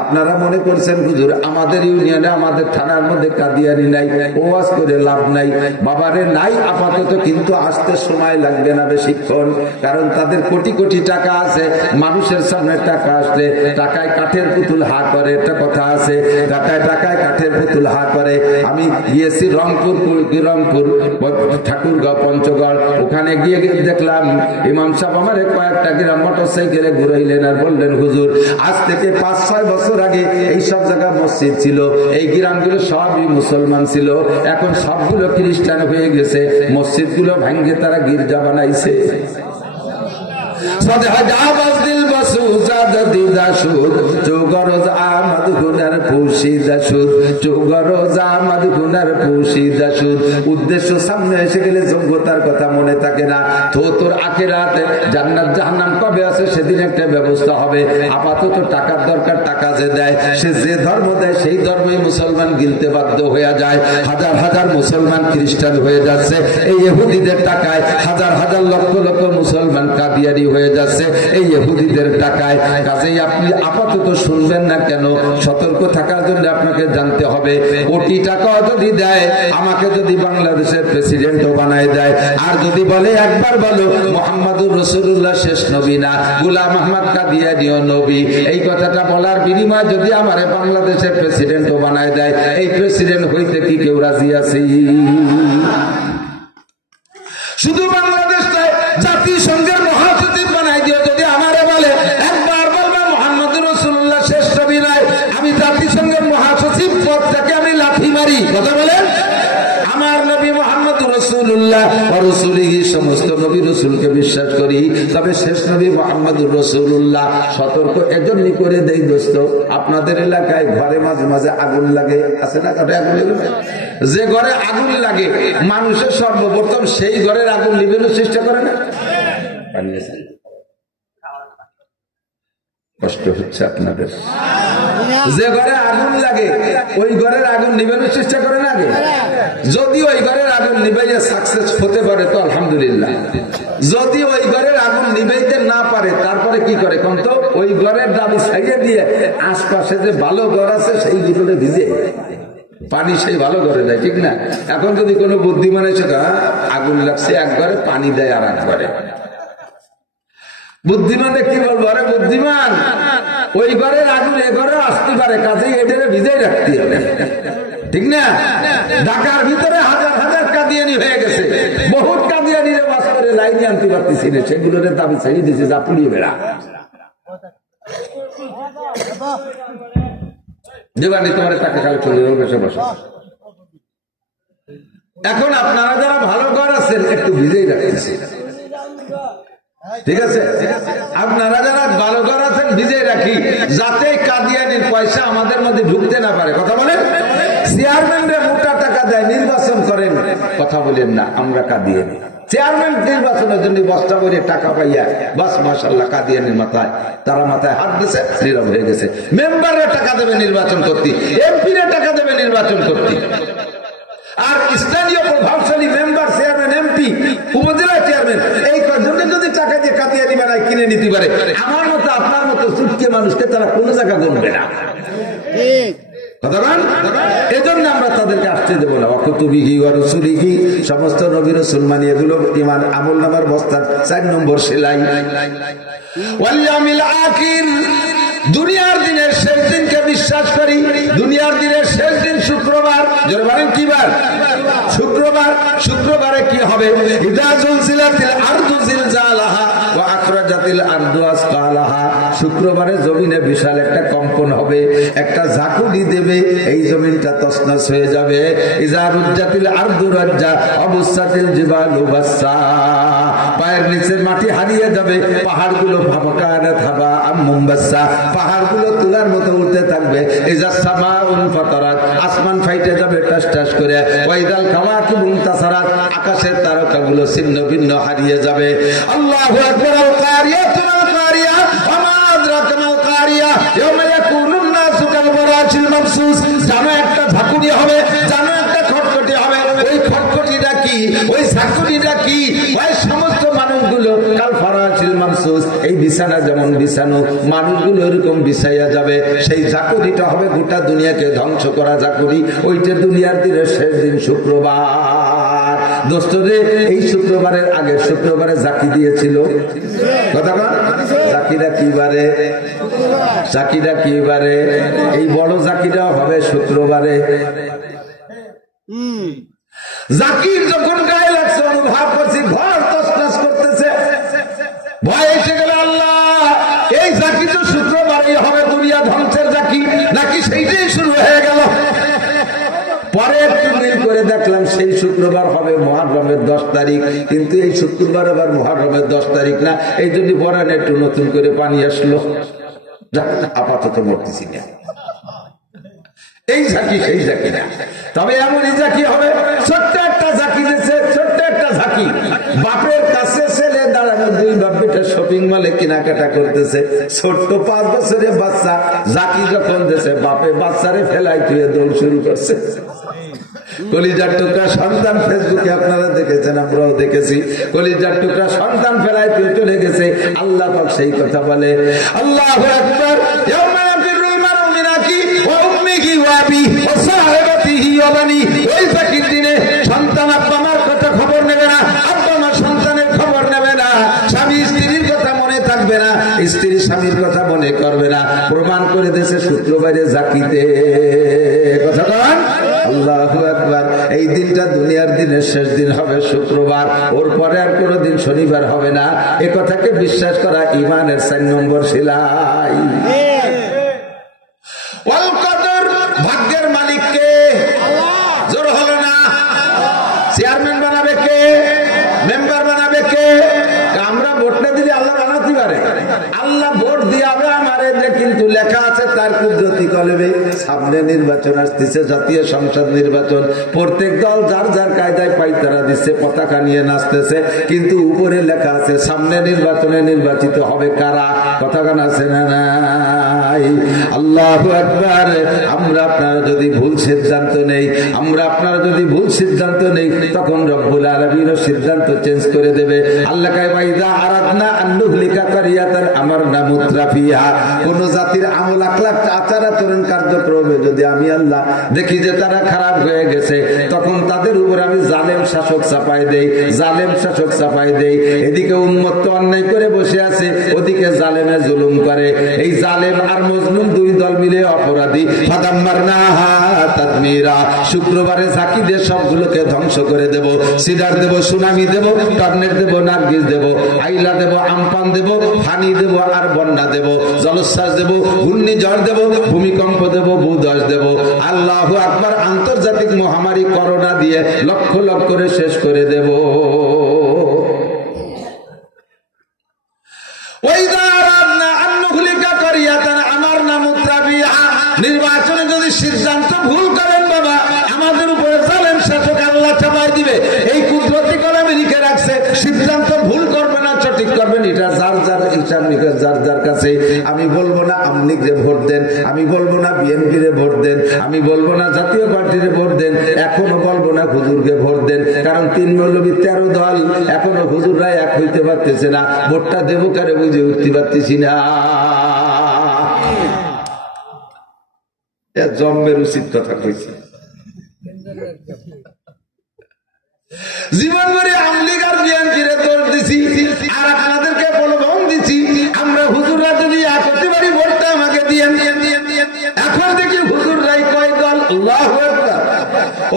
আপনারা মনে করছেন হুজুর আমাদের ইউনিয়নে আমাদের থানার মধ্যে কাদিয়ানী নাই, ওয়াজ করে লাভ নাই। বাবারে নাই আপাতত, কিন্তু আসতে সময় লাগবে না বেশিক্ষণ, কারণ তাদের কোটি কোটি টাকা আছে। মানুষের সামনে টাকা আসলে টাকায় কাঠের পুতুল হা করে, একটা কথা আছে, টাকায় টাকায় কাঠের পুতুল হা করে। আমি গিয়েছি রংপুর ঠাকুরগাঁও পঞ্চগড়, ওখানে গিয়ে দেখলাম ইমাম সাহেব আমার কয়েকটা গ্রাম মোটর সাইকেলে ঘুরাইলেন আর বললেন হুজুর আজ থেকে 5-6 বছর আগে এই সব জায়গায় মসজিদ ছিল, এই গ্রামগুলো সবই মুসলমান ছিল, এখন সবগুলো খ্রিস্টান হয়ে গেছে, মসজিদ গুলো ভাঙ্গে তারা গির্জা বানাইছে। উদ্দেশ্য সামনে এসে গেলে যোগ্যতার কথা মনে থাকে না। তো তোর আখিরাত জান্নাত জাহান্নাম কবে আছে সেদিন একটা ব্যবস্থা হবে। আপাতত টাকার দরকার, টাকা যে দেয় সে যে ধর্ম দেয় সেই ধর্মে মুসলমান গিলতে বাধ্য হয়ে যায়। হাজার হাজার মুসলমান খ্রিস্টান হয়ে যাচ্ছে এই ইহুদিদের টাকায়, হাজার হাজার লক্ষ লক্ষ মুসলমান কাদিয়ানি হয়ে যাচ্ছে এই ইহুদিদের টাকায়। কাজেই আপনি আপাতত শুনবেন না কেন, সতর্ক থাকার জন্য আপনাকে জানতে হবে। কোটি টাকা যদি দেয়, আমাকে যদি বাংলাদেশের প্রেসিডেন্টও বানায় দেয়, আর যদি বলে একবার বলো মুহাম্মাদুর রাসূলুল্লাহ শেষ নবী না, গোলাম আহমদ কাদিয়ানীও নবী, এই কথাটা বলার বিনিময়ে যদি আমারে বাংলাদেশের প্রেসিডেন্টও বানায় দেয়, এই প্রেসিডেন্ট হইতে কি কেউ রাজি আছে? শুধু বাংলাদেশ নয়, জাতিসংঘের মহাসচিব বানাই দিও যদি আমারে বলে একবার বলবা মুহাম্মাদুর রাসূলুল্লাহ শেষ নবী নয়, আমি জাতিসংঘের মহাসচিব পদ থেকে আমি লাথি মারি। কথা বলেন, আমার নবী মুহাম্মদুর রাসূলুল্লাহ ওয়া রাসূলিহি, সমস্ত নবী রাসূলকে বিশ্বাস করি, তবে শেষ নবী মুহাম্মদুর রাসূলুল্লাহ। সতর্ক এজন্যই করে দেই দোস্ত, আপনাদের এলাকায় ঘরে মাঝে মাঝে আগুন লাগে, আছে না? ঘরে আগুন লাগে, যে ঘরে আগুন লাগে মানুষের সর্বপ্রথম সেই ঘরের আগুন নিবেনোর চেষ্টা করে না? কষ্ট হচ্ছে আপনাদের। যে ঘরে আগুন লাগে ওই ঘরের আগুন নিবানোর চেষ্টা করে না আগে? যদি ওই ঘরের আগুন নিবাইয়া সাকসেস হতে পারে তো আলহামদুলিল্লাহ, যদি ওই ঘরের আগুন নিবাইতে না পারে তারপরে কি করে কোন তো? ওই ঘরের দাবি ছাড়িয়ে দিয়ে আশপাশে যে ভালো ঘর আছে সেই গুলোতে ভিজে পানি সেই ভালো ঘরে দেয়, ঠিক না? এখন যদি কোনো বুদ্ধিমান এসে আগুন লাগছে এক ঘরে, পানি দেয় আর এক ঘরে, বুদ্ধিমানে কি বলবো, আরে বুদ্ধিমান ওই ঘরের আগুন এ ঘরে আসতে পারে, কাজেই এটাকে ভিজাই রাখতে হবে, ঠিক না? ঢাকার ভিতরে হাজার হাজার কাদিয়ানি হয়ে গেছে, বহুত কাদিয়ানি বাস করে লাইনে আনতে পারতেছি না, সেগুলোর দাবি ছেড়ে দিয়েছে, যা পুড়িয়ে বেড়া দেবানি তোমার টাকা কালেকশন বসে বসে। এখন আপনারা যারা ভালো ঘর আছেন একটু ভিজেই রাখতেছে, ঠিক আছে? আপনারা যারা ভালো ঘর আছেন ভিজে রাখি, যাতে কাদিয়ানির পয়সা আমাদের মধ্যে ঢুকতে না পারে। কথা বলেন, চেয়ারম্যানরা মোটা টাকা দেয়, নির্বাচন করেন, কথা বলেন না আমরা কাদিয়ানি। চেয়ারম্যান নির্বাচনের জন্য বস্তা করে টাকা পাইয়া বাস মাশাআল্লাহ কাদিয়ানির মাথায়, তারা মাথায় হাত দিয়েছে, নীরব হয়ে গেছে। মেম্বাররা টাকা দেবে নির্বাচন করতে, এমপিরা টাকা দেবে নির্বাচন করতে, আর স্থানীয় প্রভাবশালী মেম্বার, চেয়ারম্যান, এমপি, উপজেলা চেয়ারম্যান এই জন্য যদি টাকা দিয়ে কাদিয়ানি বানায় কিনে নিতে পারে, আমার মতো আপনার মতো চুটকে মানুষকে তারা কোনো জায়গা গণবে না। এজন্য আমরা তাদেরকে আসতে দেবো না। অকুতুবিহি ওয়া রাসূলিহি, সমস্ত নবী রাসূল মানি, এগুলো ঈমান আমল নামার বস্তার 4 নম্বর সেলাই। ওয়াল ইয়াউমিল আখির, দুনিয়ার দিনের শেষ দিনকে বিশ্বাস করি। দুনিয়ার দিনের শেষ দিন শুক্রবার, যারা বলেন কি বার? শুক্রবার। শুক্রবারে কি হবে? ইযা জুলজিলাতিল আরদু জিলজালাহা ওয়া আখরাজাতিল আরদু আসকালাহা। শুক্রবারে জমিনে বিশাল একটা কম্পন হবে, একটা ঝাঁকুনি দেবে, এই জমিনটা তছনছ হয়ে যাবে। ইযা রুজ্জাতিল আরদু রাজ্জা অবুসাতিল জিবালু বাসসা, পায়ের নিচের মাটি হারিয়ে যাবে, পাহাড়গুলো ভাবকানা থাবা মুমবাসসা, পাহাড়গুলো তুলার মতো উঠতে থাকবে। ইযা সামাউন ফাতারাত, আসমান ফাইটে যাবে টাস টাস করে। ওয়াইদাল কাওয়াকিবু ইনতাসারাত, আকাশের তারকাগুলো ছিন্ন ভিন্ন হারিয়ে যাবে। আল্লাহু আকবার। আল কারিয়াতুল কারিয়া ওয়া মা আদরাকা মাল কারিয়া ইয়াওমা ইয়াকুনুন নাসু কাল বারাচিল মাবসুস। জানো একটা ঝাঁকুনি হবে, জানো একটা খটখটি হবে, ওই খটখটি কি, ওই ঝাঁকুনিটা কি? ওই সমস্ত মানুষগুলো কাল ফরাসিল মামসুস, এই বিছানা যেমন বিছানো, মানুষগুলো এরকম বিছাইয়া যাবে। সেই ঝাঁকুনিটা হবে গোটা দুনিয়াকে ধ্বংস করা ঝাঁকুনি। ওইটা দুনিয়ার দিনের শেষ দিন শুক্রবার। দোস্তরে, এই শুক্রবারের আগের শুক্রবারে জাকি দিয়েছিল কথা বল। জাকিরা কি বারে? জাকিরা কি বারে? এই বড় জাকিরা হবে শুক্রবারে। জাকির যখন গায়ে লাগছে অনুভব করছি ঘর তসনস করতেছে, ভয় এসে গেল। আল্লাহ, এই জাকি তো শুক্রবারই হবে দুনিয়া ধ্বংসের জাকি, নাকি সেইটাই শুরু হয়ে গেল? পরে একটু মিল করে দেখলাম সেই শুক্রবার হবে মুহররমের 10 তারিখ, কিন্তু এই শুক্রবার আবার মুহররমের 10 তারিখ না। এই জন্য বরানে একটু নতুন করে পানি আসলো। আপাতত মরতেছি না, এই ঝাঁকি সেই ঝাঁকি না। তবে এমনই ঝাঁকি হবে, ছোট্ট একটা ঝাঁকি দিয়েছে, ছোট্ট একটা ঝাঁকি। বাপের কাছে ছেলে দাঁড়ানো, দুই বাপ বেটা শপিং মলে কেনাকাটা করতেছে। ছোট্ট 5 বছরের বাচ্চা ঝাঁকি যখন দিয়েছে, বাপে বাচ্চারে ফেলাই তুই দৌড় শুরু করছে। কলিজার টুকরা সন্তান, ফেসবুকে আপনারা দেখেছেন, আমরাও দেখেছি, কলিজার টুকরা সন্তান ফেলায় তুই চলে গেছে। আল্লাহ পাক সেই কথা বলে, আল্লাহু আকবার, ইয়াউমা ইয়াফিরুল মারউ মিন আখিহি ওয়া উম্মিহি ওয়া আবিহি ওয়া সাহিবাতিহি ওয়া বানি। ওই জাকির দিনে সন্তান আব্বা মার কথা খবর নেবে না, আব্বা মা সন্তানের খবর নেবে না, স্বামী স্ত্রীর কথা মনে থাকবে না, স্ত্রী স্বামীর কথা মনে করবে না। প্রমাণ করে দিয়েছে শুক্রবারে জাকিতে। কথা বলেন আল্লাহু আকবার। এই দিনটা দুনিয়ার দিনের শেষ দিন হবে শুক্রবার, ওর পরে আর কোনো দিন শনিবার হবে না। এ কথাকে বিশ্বাস করা ঈমানের 4 নম্বর সেলাই। ওয়াল কদর, ভাগ্যের মালিক কে? জোর হলো না? চেয়ারম্যান বানাবে কে? মেম্বার বানাবে কে? আমরা ভোট না দিলে আল্লাহ বানাতে পারে। আল্লাহ ভোট দিয়ে আমারে যে, কিন্তু লেখা আছে তার কুদরতি কলমে। সামনে নির্বাচন আসতেছে, জাতীয় সংসদ নির্বাচন। প্রত্যেক দল যার যার কায়দায় পায়তারা দিচ্ছে, পতাকা নিয়ে নাচতেছে, কিন্তু উপরে লেখা আছে সামনে নির্বাচনে নির্বাচিত হবে কারা। পতাকা আছে না নাই? আল্লাহু আকবার। আমরা আপনারা যদি ভুল সিদ্ধান্ত নেই, আমরা আপনারা যদি ভুল সিদ্ধান্ত নেই, তখন রব্বুল আলামিন সিদ্ধান্ত চেঞ্জ করে দেবে। আল্লাহ কয়, ওয়াইদা আরাদনা আন নুহলিকা কারিয়াতান আমারনা মুত্রাফিহা। কোন জাতির আমল আখলাক আচার আচরণ কার্যক্রমে যদি আমি আল্লাহ দেখি যে তারা খারাপ হয়ে গেছে, তখন তাদের উপর আমি জালেম শাসক চাপাই দেই, জালেম শাসক চাপাই দেই। এদিকে উম্মত অন্যায় করে বসে আছে, ওদিকে জালেমে জুলুম করে। এই জালেম আর মজলুম দুই দল মিলে অপরাধী। ফাদাম্মারনাহা তাদমিরা। শুক্রবারে ঝাঁকি দিয়ে সবগুলোকে ধ্বংস করে দেব। সিডার দেব, সুনামি দেব, টর্নেট দেব, নার্গিস দেব, আইলা দেব, আমপান দেব, ফানি দেব, আর বন্যা দেব, জলোচ্ছ্বাস দেব, ঘূর্ণিঝড় দেব, ভূমিকম্প দেব, ভূধস দেব। আল্লাহু আকবার। আন্তর্জাতিক মহামারী করোনা দিয়ে লক্ষ লক্ষ করে শেষ করে দেব। নির্বাচনে যদি সিদ্ধান্ত ভুল করেন বাবা, আমাদের উপরে জালেম শাসক আল্লাহ চাপাই দিবে। এই কুদরতি কলমে লিখে রাখছে, সিদ্ধান্ত ভুল করবে না, সঠিক করবেন। এটা যার যার হিসাব নিকাশ যার যার কাছে। আমি বলবো না আওয়ামী লীগরে ভোট দেন, আমি বলবো না বিএনপি রে ভোট দেন, আমি বলবো না জাতীয় পার্টিরে ভোট দেন, এখনো বলবো না হুজুরকে ভোট দেন। কারণ 3 মৌলবী 13 দল, এখনো হুজুররা এক হইতে পারতেছে না। ভোটটা দেবো কারে বুঝে উঠতে পারতেছি না। জন্মের উচিত কথা কইছে। জীবন ভরে আওয়ামী লীগ আর বিএনপিরে দোষ দিছি, আর আপনাদেরকে প্রলোভন দিছি আমরা হুজুররা যদি এক হতে পারি ভোটটা আমাকে দিয়ে। এখন দেখি হুজুররাই কয় দল। আল্লাহু আকবার।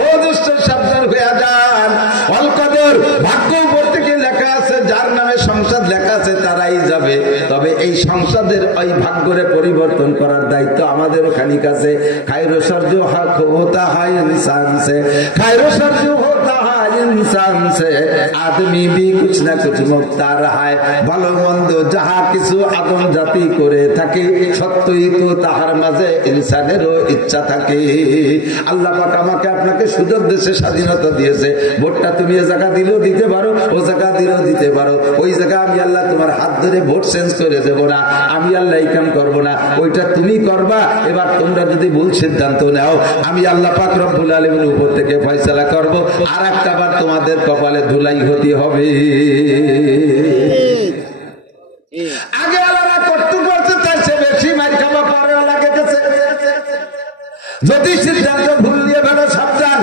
ও দুষ্ট সাবধান হয়ে যান। ওয়াল কদর, ভাগ্য উপর থেকে লেখা আছে, যার নামে সংসদ লেখা আছে তারাই যাবে। তবে এই সংসদের ওই ভাগ্যরে পরিবর্তন করার দায়িত্ব আমাদের খানিক আছে। খায়রো সরজু হক হোতা হয় ইনসান সে, খায়রো সরজু হোতা হয় ইনসান সে, আদমি भी कुछ ना कुछ মুক্তার হয়। ভালো মন্দ যাহা কিছু আদম জাতি করে থাকে, সত্যই তো তাহার মাঝে ইনসানেরও ইচ্ছা থাকে। আল্লাহ পাক আমাকে আপনাকে সুযোগ দেশে স্বাধীনতা দিয়েছে। ভোটটা তুমি এ জায়গা দিলেও দিতে পারো, ও জায়গা দিলেও দিতে পারো। ওই জায়গা আমি আল্লাহ তোমার হাত ধরে ভোট চেঞ্জ করে দেবো না, আমি আল্লাহ এই কাম করবো না, ওইটা তুমি করবা। এবার তোমরা যদি ভুল সিদ্ধান্ত নাও, আমি আল্লাহ পাক রব্বুল আলামিনের উপর থেকে ফয়সালা করবো। আর একটা বার তোমাদের কপালে ধুলাই হতে হবে। আগে আলাদা করতে পারছে তার সে বেশি মার খাওয়া পরে আলাদা গেছে। যদি সিদ্ধান্ত ভুল নিয়ে ফেলো সাবধান।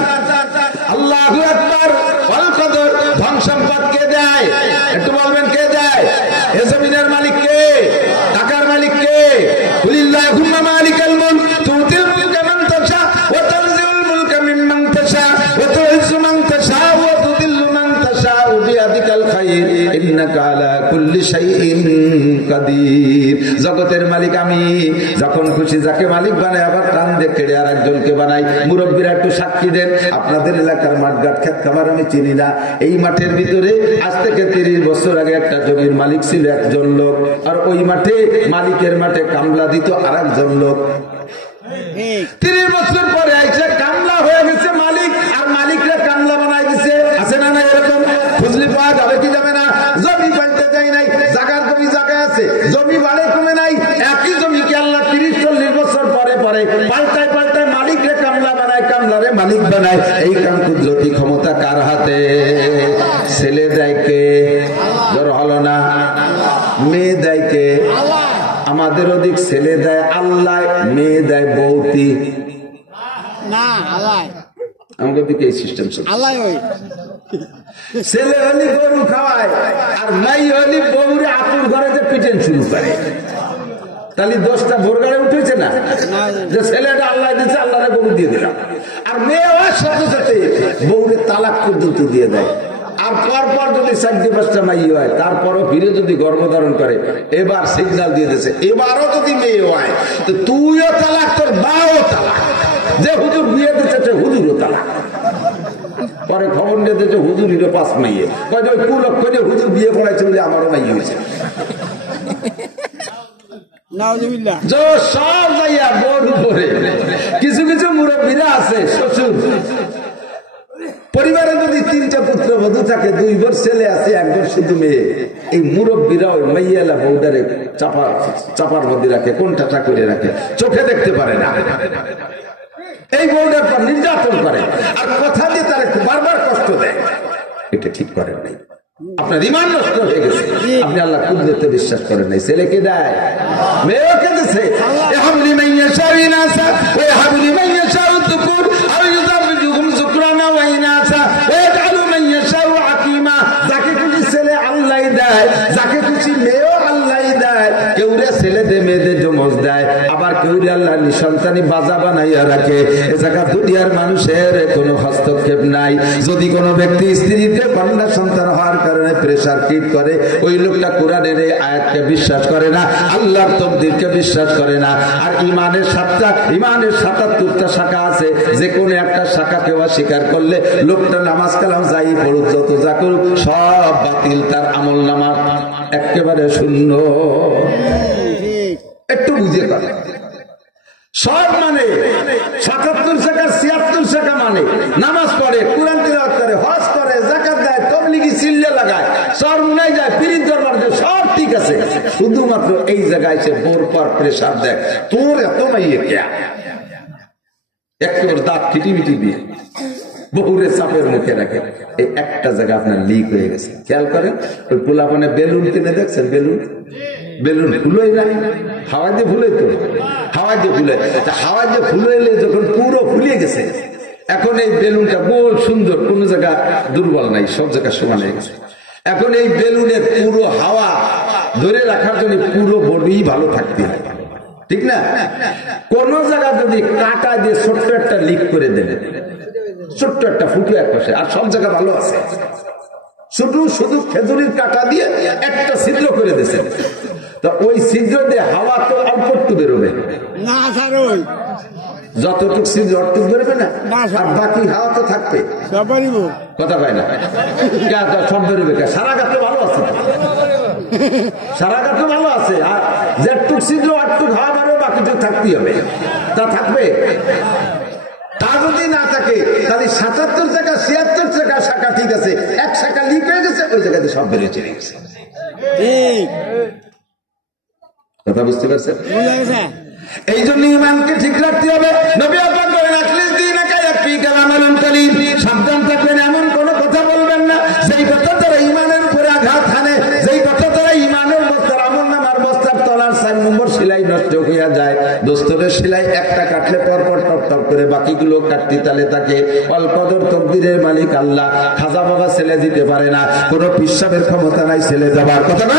আল্লাহু আকবার। ওয়াল কদর। ধন সম্পদ কে দেয়? একটু বলবেন কে দেয়? এ জমিনের মালিক কে? টাকার মালিক কে? কুলিল্লাহুম্মা মালিকাল মুলক তুতিল মুলকা মান তাশা ওয়া তানজিউল মুলকা মিম্মান তাশা ওয়া তুইজ্জু মান তাশা ওয়া তুদিল্লু মান তাশা বিয়াদিকাল খায়র ইন্নাকা আলা কুল্লি শাইইন কাদির। জগতের মালিক আমি, যখন খুশি যাকে মালিক বানাই আবার কান দিয়ে কেড়ে আর একজনকে বানাই। মুরব্বীরা একটু সাক্ষী দেন, আপনাদের এলাকার মাঠঘাট ক্ষেত খামার আমি চিনি না। এই মাঠের ভিতরে আজ থেকে 30 বছর আগে একটা জমির মালিক ছিল একজন লোক, আর ওই মাঠে মালিকের মাঠে কামলা দিত আর একজন লোক। 30 বছর পরে আইসে কামলা হয়ে গেছে মালিক, আর মালিকরা কামলা বানাই দিছে। আছে না না এরকম? খুঁজলি পাওয়া যাবে কি যাবে না? জমি বাড়তে যাই নাই, জায়গার জমি জায়গায় আছে, জমি বাড়ে কমে নাই। একই জমিকে আল্লাহ 30-40 বছর পরে পরে পাল্টায় পাল্টায় মালিকরে কামলা বানায়, কামলারে মালিক বানায়। এই কাম কুদরতি ক্ষমতা কার হাতে? ছেলে দেয় কে? ধর হলো না। মেয়ে দেয় কে? আমাদের অধিক ছেলে দেয় আল্লাহ, মেয়ে দেয় বৌতি। না আল্লাহ, আমাদের দিকে এই সিস্টেম চলছে। আল্লাহ ওই ছেলে হলি গরু খাওয়ায়, আর মাই হলি বউরে আপুর ঘরে যে পিটেন শুরু করে। তাহলে 10টা ভোরগাড়ে উঠেছে না, যে ছেলেটা আল্লাহ দিচ্ছে, আল্লাহরে গরু দিয়ে দিলাম। আর মেয়ে হওয়ার সাথে সাথে বউরে তালাক পর্যন্ত দিয়ে দেয়। আর পরপর যদি 4-5টা মাই হয়, তারপরও ফিরে যদি গর্ভধারণ করে, এবার সিগন্যাল দিয়ে দিচ্ছে এবারও যদি মেয়ে হয় তো তুইও তালাক, তোর বাও তালাক। যে হুজুর বিয়ে দিচ্ছে হুজুরও তালাক। পরে খবর নিয়ে দিচ্ছে হুজুরিরও 5 মাইয়ে। ওই কুলক্ষ নিয়ে হুজুর বিয়ে পড়াইছে বলে আমারও মাইয়ে হয়েছে। সব যাইয়া বোর উপরে। কিছু কিছু মুরব্বীরা আছে, শ্বশুর পরিবারে যদি 3টা পুত্র বধূ থাকে, 2 বোর ছেলে আছে, 1 বোর শুধু মেয়ে, এই মুরব্বীরা ওই মাইয়ালা বউডারে চাপার মধ্যে রাখে, কোনটা করে রাখে, চোখে দেখতে পারে না। এই বউটার পর নির্যাতন করে, আর কথা দিয়ে তার বারবার কষ্ট দেয়। এটা ঠিক করেন নাই, আপনার ঈমান নষ্ট হয়ে গেছে। আপনি আল্লাহ কুদরতে বিশ্বাস করেন নাই। ছেলেকে দেয়, মেয়েকে দিছে। ইহাবলি মান ইয়াশাউ ইনাসা ওয়া ইহাবলি মান ইয়াশাউ যুকুর আও ইউযাবিজুহুম যুকরানা ওয়া ইনাসা ওয়া ইয়াজআলু মান ইয়াশাউ আকীমা। যাকে খুশি ছেলে আল্লাহ দেয়, যাকে খুশি মেয়েও আল্লাহ দেয়। কেউ রে ছেলে দে মেয়েদের জমজ দেয়, আবার কেউ রে আল্লাহ নিঃসন্তানী বাজা বানাইয়া রাখে। এ জায়গা দুনিয়ার মানুষের কোনো হস্তক্ষেপ নাই। যদি কোনো ব্যক্তি স্ত্রীকে কন্যা সন্তান হওয়ার কারণে প্রেসার কিট করে, ওই লোকটা কোরআনের এই আয়াতকে বিশ্বাস করে না, আল্লাহর তকদিরকে বিশ্বাস করে না। আর ইমানের 77টা শাখা আছে, যে কোনো একটা শাখা কেউ অস্বীকার করলে লোকটা নামাজ কালাম যাই পড়ুক, যত যা করুক, সব বাতিল, তার আমল নামা একেবারে শূন্য। একটু বুঝে পারে সব মানে 77 শাখা 76 শাখা মানে নামাজ পড়ে, কুরআন তিলাওয়াত করে, হজ করে, যাকাত দেয়, তাবলীগি চিল্লা লাগায়, সরমুনায় যায়, পীরের দরবার যায়, সব ঠিক আছে। শুধুমাত্র এই জায়গায় সে বোর পর প্রেসার দেয়, তোর এত মাইয়ে কে? একেবারে দাঁত কিটিমিটি দিয়ে বহুরে চাপের মুখে রাখে। এই একটা জায়গা আপনার লিক হয়ে গেছে, খেয়াল করেন। ওই পোলাপানে বেলুন কিনে দেখছেন, বেলুন ফুলোই না, হাওয়া দিয়ে ফুলে তো, হাওয়া দিয়ে ফুলে, হাওয়া দিয়ে ফুলাইলে যখন পুরো ফুলিয়ে গেছে, এখন এই বেলুনটা গোল সুন্দর, কোন জায়গা দুর্বল নাই, সব জায়গা সমান হয়ে গেছে। এখন এই বেলুনের পুরো হাওয়া ধরে রাখার জন্য পুরো বডি ভালো থাকতে হয়, ঠিক না? কোন জায়গা যদি কাটা দিয়ে ছোট্ট একটা লিক করে দেবে, ছোট্ট একটা ফুটো এক পাশে, আর সব জায়গা ভালো আছে, শুধু খেজুরির কাটা দিয়ে একটা ছিদ্র করে দিয়েছে। তা ওই ছিদ্র দিয়ে হাওয়া তো অল্প একটু বেরোবে না, যতটুকু ছিদ্র অটুক বেরোবে না, আর বাকি হাওয়া তো থাকবে। কথা পায় না, সব বেরোবে। সারা গাছ তো ভালো আছে, সারা গাছ তো ভালো আছে, আর যেটুক ছিদ্র আটটুক হাওয়া বেরোবে, বাকি তো থাকতেই হবে। তা থাকবে, তা যদি না থাকে তাহলে 77 টাকা 76 টাকা শাখা ঠিক আছে, এক শাখা লিক হয়ে গেছে, ওই জায়গাতে সব বেরিয়ে চলে গেছে। কথা বুঝতে পারছেন? এই জন্য ইমানকে ঠিক রাখতে হবে। নবী আল্লাহ করেন, সাবধান থাকবেন, এমন কোন কথা ফজরের সেলাই একটা কাটলে পরপর টপ টপ করে বাকিগুলো কাটতে তালে তাকে অল কদর তকদিরের মালিক আল্লাহ। খাজা বাবা ছেলে দিতে পারে না, কোন পিসাবের ক্ষমতা নাই ছেলে দেওয়ার, কথা না?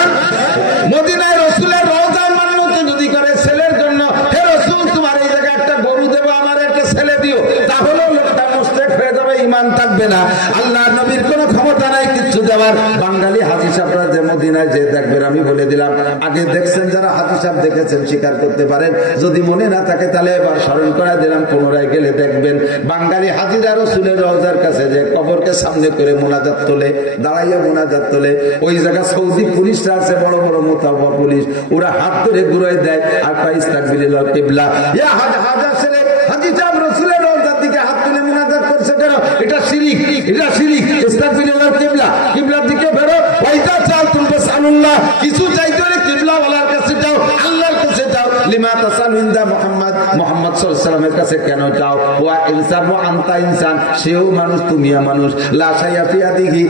মদিনায় রসুলের রওজা মান্যত যদি করে ছেলের জন্য, হে রসুল তোমার এই জায়গায় একটা গরু দেবো, আমার একটা ছেলে দিও, তাহলেও লোকটা মুশরিক হয়ে যাবে, ঈমান থাকবে না। আল্লাহ নবীর কোনো ক্ষমতা নাই কিচ্ছু দেওয়ার। বাঙালি হাজী সাহেবরা যে মদিনায় যে দেখবেন, আমি বলে দিলাম, আগে দেখছেন যারা হাজী সাহেব দেখেছেন স্বীকার করতে পারেন, যদি মনে না থাকে তাহলে এবার স্মরণ করে দিলাম, পুনরায় গেলে দেখবেন বাঙালি হাজীরা রসুলের রওজার কাছে যে কবরকে সামনে করে মোনাজাত তোলে, দাঁড়াইয়া মোনাজাত তোলে। ওই জায়গা সৌদি পুলিশরা আছে, বড় বড় মোতাবা পুলিশ, ওরা হাত ধরে ঘুরাই দেয় আর পাইস তাকবীরুল কিবলা। ইয়া হাজার ছেলে হাজী সাহেব রসুলের রওজার দিকে হাত তুলে মোনাজাত করছে কেন? এটা শিরিক, এটা শিরিক। ইস্তাগফিরুল কিবলা, কিবলার দিকে বেরো। ওয়াইদা চাল তুমি সাল্লাল্লাহ, কিছু চাইতে হলে কিবলা ওয়ালার কাছে যাও, আল্লাহর কাছে যাও। লিমা তাসালুন্দা মুহাম্মদ, মুহাম্মদ সাল্লাল্লাহু আলাইহি ওয়াসাল্লামের কাছে কেন যাও? ওয়া ইনসান ওয়া আনতা ইনসান, সেও মানুষ তুমিও মানুষ। লা শাইয়া ফি ইয়াদিহি,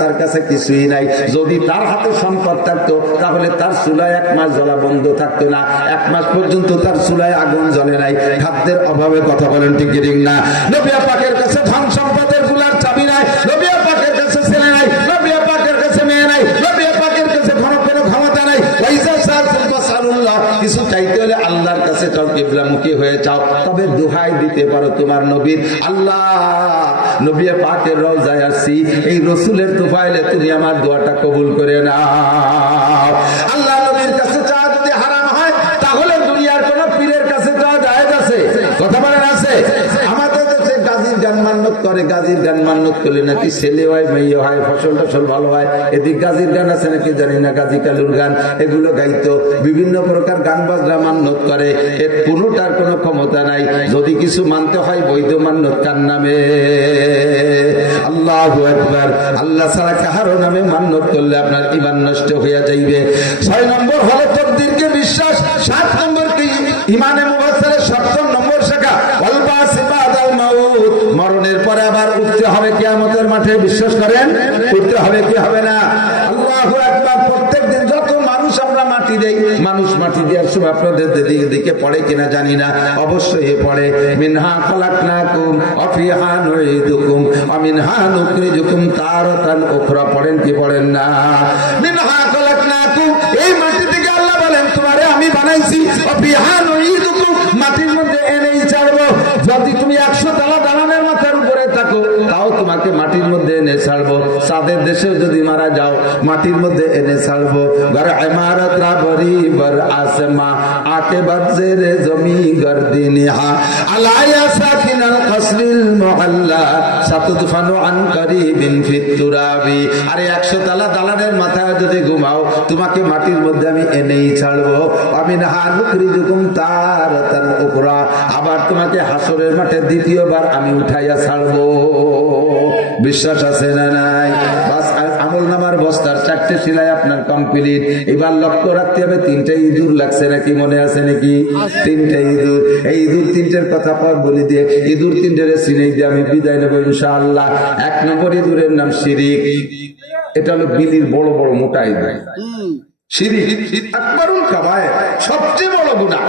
তার কাছে কিছুই নাই। যদি তার হাতে সম্পদ থাকতো তাহলে তার চুলায় 1 মাস জ্বলা বন্ধ থাকতো না, 1 মাস পর্যন্ত তার চুলায় আগুন জ্বলে নাই। খাদ্যের অভাবে, কথা বলেন ঠিক ঠিক না? নবী পাকের কাছে ধন সম্পদের গুলার চাবি নাই, নবী পাকের কাছে ছেলে নাই, নবী পাকের কাছে মেয়ে নাই, নবী পাকের কাছে কোনো ক্ষমতা নাই। ওয়াইজা সাল্লাল্লাহ, কিছু চাইতে হলে আল্লাহর কাছে চাও, কিবলামুখী হয়ে চাও, তবে দোহাই দিতে পারো তোমার নবীর। আল্লাহ নবী পাকের রওজায় আসছি, এই রসুলের তোফাইলে তুমি আমার দোয়াটা কবুল করে নাও। আল্লাহ নবীর কাছে চাওয়া যদি হারাম হয়, তাহলে দুনিয়ার কোন পীরের কাছে চাওয়া জায়েজ আছে, কথা বলেন আছে? আমাদের দেশে গাজীর গান মান্যত করে, গাজীর গান মান্যত করলে নাকি ছেলে হয়, মেয়ে হয়, ফসল টসল ভালো হয়। এদিক গাজীর গান আছে নাকি জানি না, গাজী কালুর গান, এগুলো গাইতো, বিভিন্ন প্রকার গান বাজনা মান্যত করে। এর কোনোটার কোনো ক্ষমতা নাই। যদি কিছু মানতে হয় বৈধ মান্যত কার নামে? আল্লাহু আকবার। আল্লাহ ছাড়া কাহারও নামে মান্যত করলে আপনার ঈমান নষ্ট হয়ে যাইবে। 6 নম্বর হলো তকদীরকে বিশ্বাস। 7 নম্বর কি? ঈমানে মুফাসসালের 7 নম্বর শাখা ওয়াল বাস বাদাল মাউত, মরণের পরে আবার উঠতে হবে কিয়ামতের মাঠে। বিশ্বাস করেন? উঠতে হবে কি হবে না? আল্লাহু আকবার। প্রত্যেকদিন যত মানুষ আমরা মাটি দেই, মানুষ মাটি দেওয়ার সময় আপনাদের দিকে পড়ে কিনা জানি না, অবশ্যই পড়ে। মিনহা খালাকনাকুম ওয়া ফিহা নুঈদুকুম ওয়া মিনহা নুখরিজুকুম তারাতান উখরা, পড়েন কি পড়েন না? মিনহা খালাকনাকুম, এই মাটি থেকে আল্লাহ বলেন তোমারে আমি বানাইছি, ওয়া ফিহা নুঈদুকুম, মাটির মধ্যে এনেই ছাড়বো। যদি তুমি 100 তলা দালানের মাথার উপরে থাকো, তাও তোমাকে মাটির মধ্যে এনে ছাড়বো। সাদের দেশেও যদি মারা যাও, মাটির মধ্যে এনে ছাড়বো। ঘর ইমারত রাবরি বর আসমা আকে বজরে জমি গর্দিনহা আলায়া সাকিনাল কসরিল মুআল্লা সাতুদফানু আন করিবিন ফিত তুরাবি। আরে 100 তলা দালানের মাথায় যদি ঘুমাও, তোমাকে মাটির মধ্যে আমি এনেই ছাড়বো। আমিনহা নুখরিজুকুম তারাতান উখরা, আবার তোমাকে হাসরের মাঠে দ্বিতীয়বার আমি উঠাইয়া ছাড়বো। বিশ্বাস আছে না নাই? বাস আমল নামার বস্তার 4টে সেলাই আপনার কমপ্লিট। এবার লক্ষ্য রাখতে হবে 3টে ইঁদুর লাগছে নাকি, মনে আছে নাকি? 3টে ইঁদুর। এই ইঁদুর 3টের কথা পর বলি দিয়ে, ইঁদুর 3টের চিনে দিয়ে আমি বিদায় নেবো ইনশাআল্লাহ। 1 নম্বর ইঁদুরের নাম শিরিক। এটা হলো বিলির বড় বড় মোটা ইঁদুর। শিরিক আকবারুল কাবায়ের, সবচেয়ে বড় গুনাহ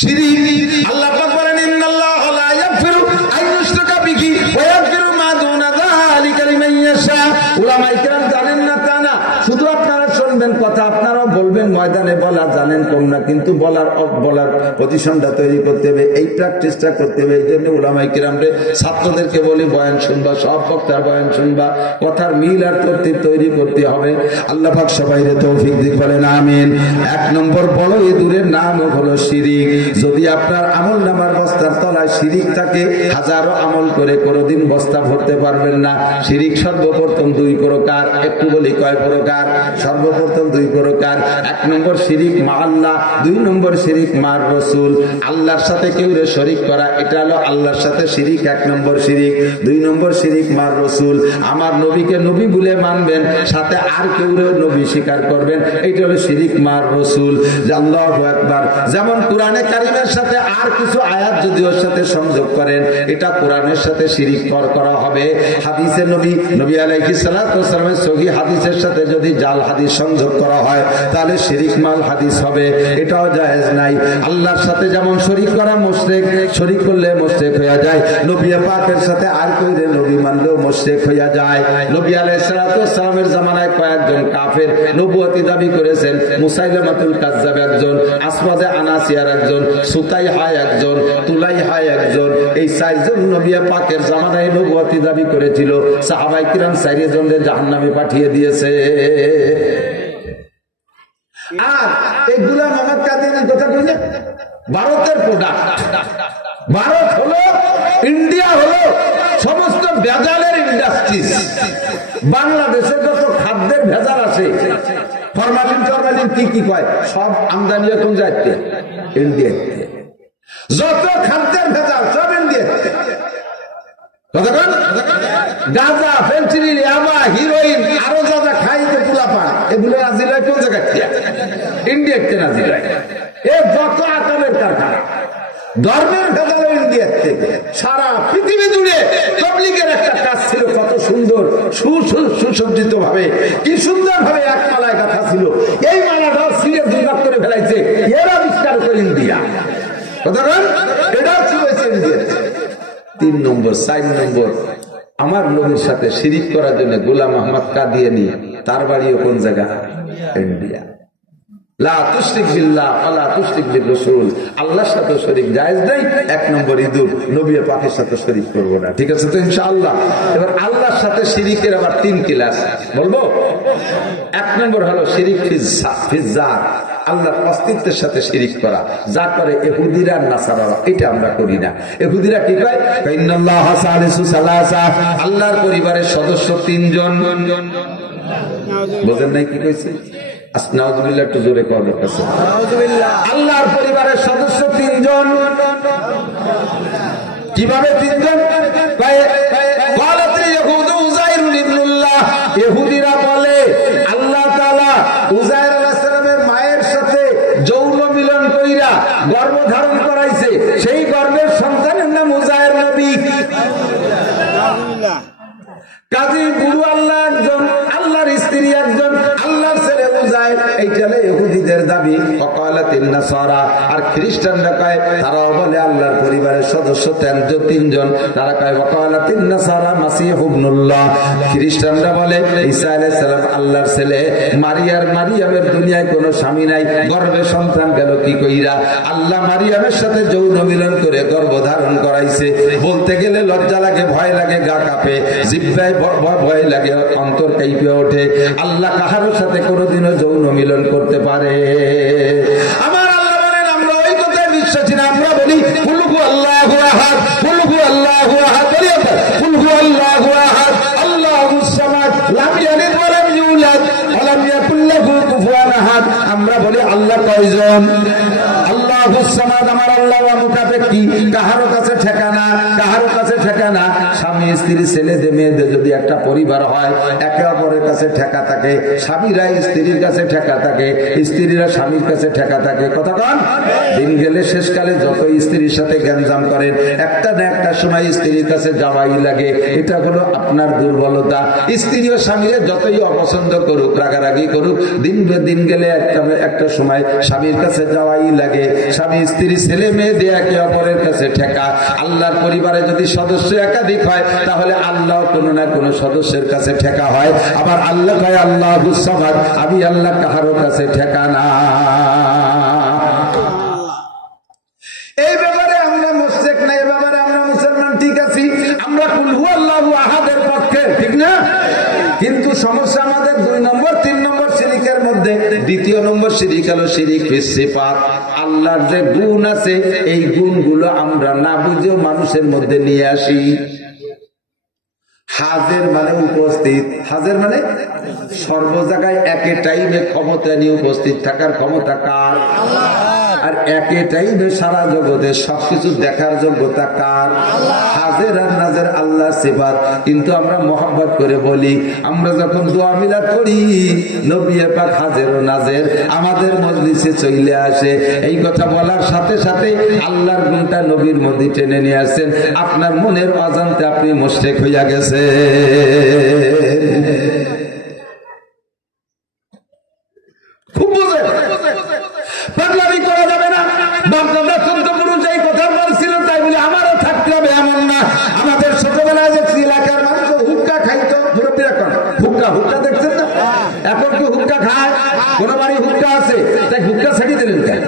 শিরিক। আল্লাহ পাক বলেন ইন্নাল্লাহা লা ইয়াগফিরু আন ইউশরাকা বিহি ওয়া ইয়াগফিরু মা দুনা যালিকা লিমান ইয়াশা। উলামায়ে কেরাম জানেন না তা না, শুধু আপনারা শুনবেন কথা, আপনারাও বলবেন, ময়দানে বলা জানেন কম না, কিন্তু বলার প্রতিষ্ঠানটা তৈরি করতে হবে, এই প্র্যাকটিসটা করতে হবে। এই জন্য উলামায়ে কেরামরে ছাত্রদেরকে বলি বয়ান শুনবা, সব বক্তার বয়ান শুনবা, কথার মিল আর তরতিব তৈরি করতে হবে। আল্লাহ পাক সবাইকে তৌফিক দিক বলেন আমিন। 1 নম্বর বড় ইঁদুরের নাম হলো শিরিক। যদি আপনার আমল নামার বস্তার তলায় শিরিক থাকে, হাজারো আমল করে কোনদিন বস্তা ভরতে পারবেন না। শিরিক সর্বপ্রথম 2 প্রকার। একটু বলি কয় প্রকার? সর্বপ্রথম 2 প্রকার। 1 নম্বর শিরিক মা আল্লাহ, 2 নম্বর শিরিক মার রসুল। আল্লাহর সাথে কেউ শরীক করা, এটা হলো আল্লাহর সাথে শিরিক, 1 নম্বর শিরিক। 2 নম্বর শিরিক মার রসুল, আমার নবীকে নবী বলে মানবেন, সাথে আর কেউ নবী স্বীকার করবেন, এইটা হলো শিরিক মার রসুল। আল্লাহু আকবার। যেমন কোরআনে কারিমের সাথে আর কিছু আয়াত যদি ওর সাথে সংযোগ করেন, এটা কোরআনের সাথে শিরিক করা হবে। হাদিসে নবী আলাইহিস সালাতু ওয়াস সালামের সহিহ হাদিসের সাথে যদি জাল হাদিস সংযোগ করা হয়, তাহলে তাহলে শিরিক মাল হাদিস হবে, এটাও জায়েজ নাই। আল্লাহর সাথে যেমন শরীক করা মুশরিক, শরীক করলে মুশরিক হয়ে যায়। নবী পাকের সাথে আর কইরে নবী মানলেও মুশরিক হয়ে যায়। নবী আলাইহিস সালাতু ওয়াস সালামের জামানায় কয়েকজন কাফের নবুয়তি দাবি করেছেন। মুসাইলামাতুল কাজ্জাব একজন, আসওয়াদে আনাসিয়ার একজন, সুতাইহা একজন, তুলাইহা একজন। এই চারজন নবী পাকের জামানায় নবুয়তি দাবি করেছিল। সাহাবায়ে কিরাম চারজনকে জাহান্নামে পাঠিয়ে দিয়েছে। আর এই গোলাম মোহাম্মদ কাদিয়ানীর কথা বললে ভারতের প্রোডাক্ট। ভারত হলো, ইন্ডিয়া হলো সমস্ত ভেজালের ইন্ডাস্ট্রিজ। বাংলাদেশের যত খাদ্যের ভেজাল আছে, ফরমালিন টরমালিন কি কি কয়, সব আমদানি এখন যাচ্ছে ইন্ডিয়াতে। যত খাদ্যের ভেজাল সব ইন্ডিয়াতে। গাঁজা, ফেন্সিডিল, ইয়াবা, হিরোইন, আরো যা যা খাইতে পোলাপান, এগুলো নাজিল কোন জায়গায়? ইন্ডিয়াতে নাজিল। এ যত আকামের কারখানা, ধর্মের ভেজাল ইন্ডিয়ার থেকে। সারা পৃথিবী জুড়ে তাবলীগের একটা কাজ ছিল, কত সুন্দর সুসজ্জিত ভাবে, কি সুন্দর ভাবে এক মালায় গাঁথা ছিল। এই মালাটাও ছিঁড়ে দুর্ভাগ করে ফেলাইছে এরা, আবিষ্কার করে ইন্ডিয়া। এটাও ছিল ইন্ডিয়া। 3 নম্বর 4 নম্বর, আমার নবীর সাথে শিরিক করার জন্য গোলাম আহমদ কাদিয়ানী, তার বাড়িও কোন জায়গা? ইন্ডিয়া। লা তুশরিক বিল্লাহ ওয়ালা তুশরিক বির রাসূল, আল্লাহর সাথে শরীক জায়েজ নাই। 1 নম্বর ইদুর, নবী পাকের সাথে শরীক করব না। ঠিক আছে তো ইনশাআল্লাহ? এবার আল্লাহর সাথে শিরিকের আবার 3 ক্লাস বলবো। 1 নম্বর হলো শিরিক ফিজ্জাত, আল্লাহর অস্তিত্বের সাথে শিরিক করা, যা করে ইহুদিরা নাসারারা, এটা আমরা করি না। ইহুদিরা কি কয়? ইন্নাল্লাহা সালিসু সালাসা, আল্লাহর পরিবারের সদস্য 3 জন। বুঝেন নাই কি কইছে? নাউযুবিল্লাহ, একটু জোরে কওয়া দরকার। আল্লাহর পরিবারের সদস্য 3 জন। কিভাবে 3 জন? ইহুদিরা বলে আল্লাহ তাআলা উযায়ের আলাইহিস সালামের মায়ের সাথে যৌন মিলন কইরা গর্ভ ধারণ করাইছে, সেই গর্ভের সন্তানের নাম উযায়ের নবী। কাজী বুড়ো আল্লাহ একজন, আল্লাহর স্ত্রী একজন, আল্লাহর ছেলে উযায়ের। এইটালে ইহুদিদের দাবি। ওয়াকালাতিন নাসারা, আর খ্রিস্টানরা কয়, তারাও বলে আল্লাহর পরিবারের সদস্য 3 জন। তারা কয় ওয়াকালাতিন নাসারা মাসীহ ইবনুল্লাহ, খ্রিস্টানরা বলে ঈসা আলাইহিস সালাম আল্লাহর ছেলে। মারিয়ামের দুনিয়ায় কোনো স্বামী নাই, গর্ভে সন্তান গেল কি কইরা? আল্লাহ মারিয়ামের সাথে যৌন মিলন করে গর্ভ ধারণ করাইছে। বলতে গেলে লজ্জা লাগে, ভয় লাগে, গা কাঁপে, জিহ্বায় ভয় লাগে, অন্তর কাঁপে ওঠে। আল্লাহ কাহার সাথে কোনোদিনও যৌন মিলন করতে পারে? আমার আল্লাহ বলেন, আমরা ওই কথায় বিশ্বাসী না। আমরা বলি কুল হু আল্লাহু আহাদ, কুল হু আল্লাহু আহাদ, বলি কুল হু আল্লাহু আহাদ, আল্লাহুস সামাদ, লাম ইয়ালিদ ওয়া লাম ইউলাদ ওয়া লাম ইয়াকুল লাহু কুফুয়ান আহাদ। আমরা বলি আল্লাহ কয়জন? আল্লাহুস সামাদ, আমার আল্লাহ মুতাফাক্কি, কাহারো কাছে ঠিকানা, কাহারো কাছে ঠিকানা। স্বামী স্ত্রী, ছেলেদের মেয়েদের যদি একটা পরিবার হয়, একে অপরের কাছে ঠেকা থাকে। স্বামীরা স্ত্রীর কাছে ঠেকা থাকে, স্ত্রীরা স্বামীর কাছে ঠেকা থাকে। কথা কন? দিন গেলে শেষকালে যত স্ত্রীর সাথে গ্যাঞ্জাম করেন, একটা না একটা সময় স্ত্রীর কাছে যাওয়াই লাগে। এটা হলো আপনার দুর্বলতা। স্ত্রী ও স্বামীরা যতই অপছন্দ করুক, রাগারাগি করুক, দিন গেলে একটা সময় স্বামীর কাছে যাওয়াই লাগে। স্বামী স্ত্রী, ছেলে মেয়ে দিয়ে একে অপরের কাছে ঠেকা। আল্লাহর পরিবারে যদি সদস্য একাধিক হয়, তাহলে আল্লাহ কোনো না কোনো সদস্যের কাছে ঠেকা হয়। আবার আল্লাহ কয় আল্লাহুস সামাদ, আমি আল্লাহ কাহারো কাছে ঠেকা না। এই ব্যাপারে আমরা মুশরিক না, এই ব্যাপারে আমরা মুসলমান, ঠিক আছি। আমরা কুল হু আল্লাহু আহাদের পক্ষে, ঠিক না? কিন্তু সমস্যা আমাদের 2 নম্বর 3 নম্বর শিরিকের মধ্যে। 2য় নম্বর শিরিক হলো শিরিক ফিস সিফাত। আল্লাহর যে গুণ আছে, এই গুণগুলো আমরা না বুঝেও মানুষের মধ্যে নিয়ে আসি। হাজের মানে উপস্থিত, হাজের মানে সর্ব জায়গায় একে টাইমে ক্ষমতা নিয়ে উপস্থিত থাকার ক্ষমতা কার? আর একে টাইমে সারা জগতে সবকিছু দেখার যোগ্যতা কার? হাজের আর নাজের আল্লাহ সিফাত। কিন্তু আমরা মহব্বত করে বলি, আমরা যখন দোয়া মিলাদ করি, নবী পাক হাজের ও নাজের আমাদের মজলিসে চলে আসে। এই কথা বলার সাথে সাথে আল্লাহর গুণটা নবীর মধ্যে টেনে নিয়ে আসছেন। আপনার মনের অজান্তে আপনি মুশরিক হইয়া গেছে। খুব বুঝে পাগলামি করা যাবে না। বাপদাদা 14 পুরুষ এই কথা বলছিল তাই বলে আমারও থাকতে হবে এমন না। আমাদের ছোটবেলায় যে এলাকার মানুষ হুক্কা খাইতো, মুরব্বীরা কোন হুক্কা হুক্কা দেখছেন না? এখন কি হুক্কা খায়? কোন বাড়ি হুক্কা আছে, তাই হুক্কা ছেড়ে দিলেন কেন?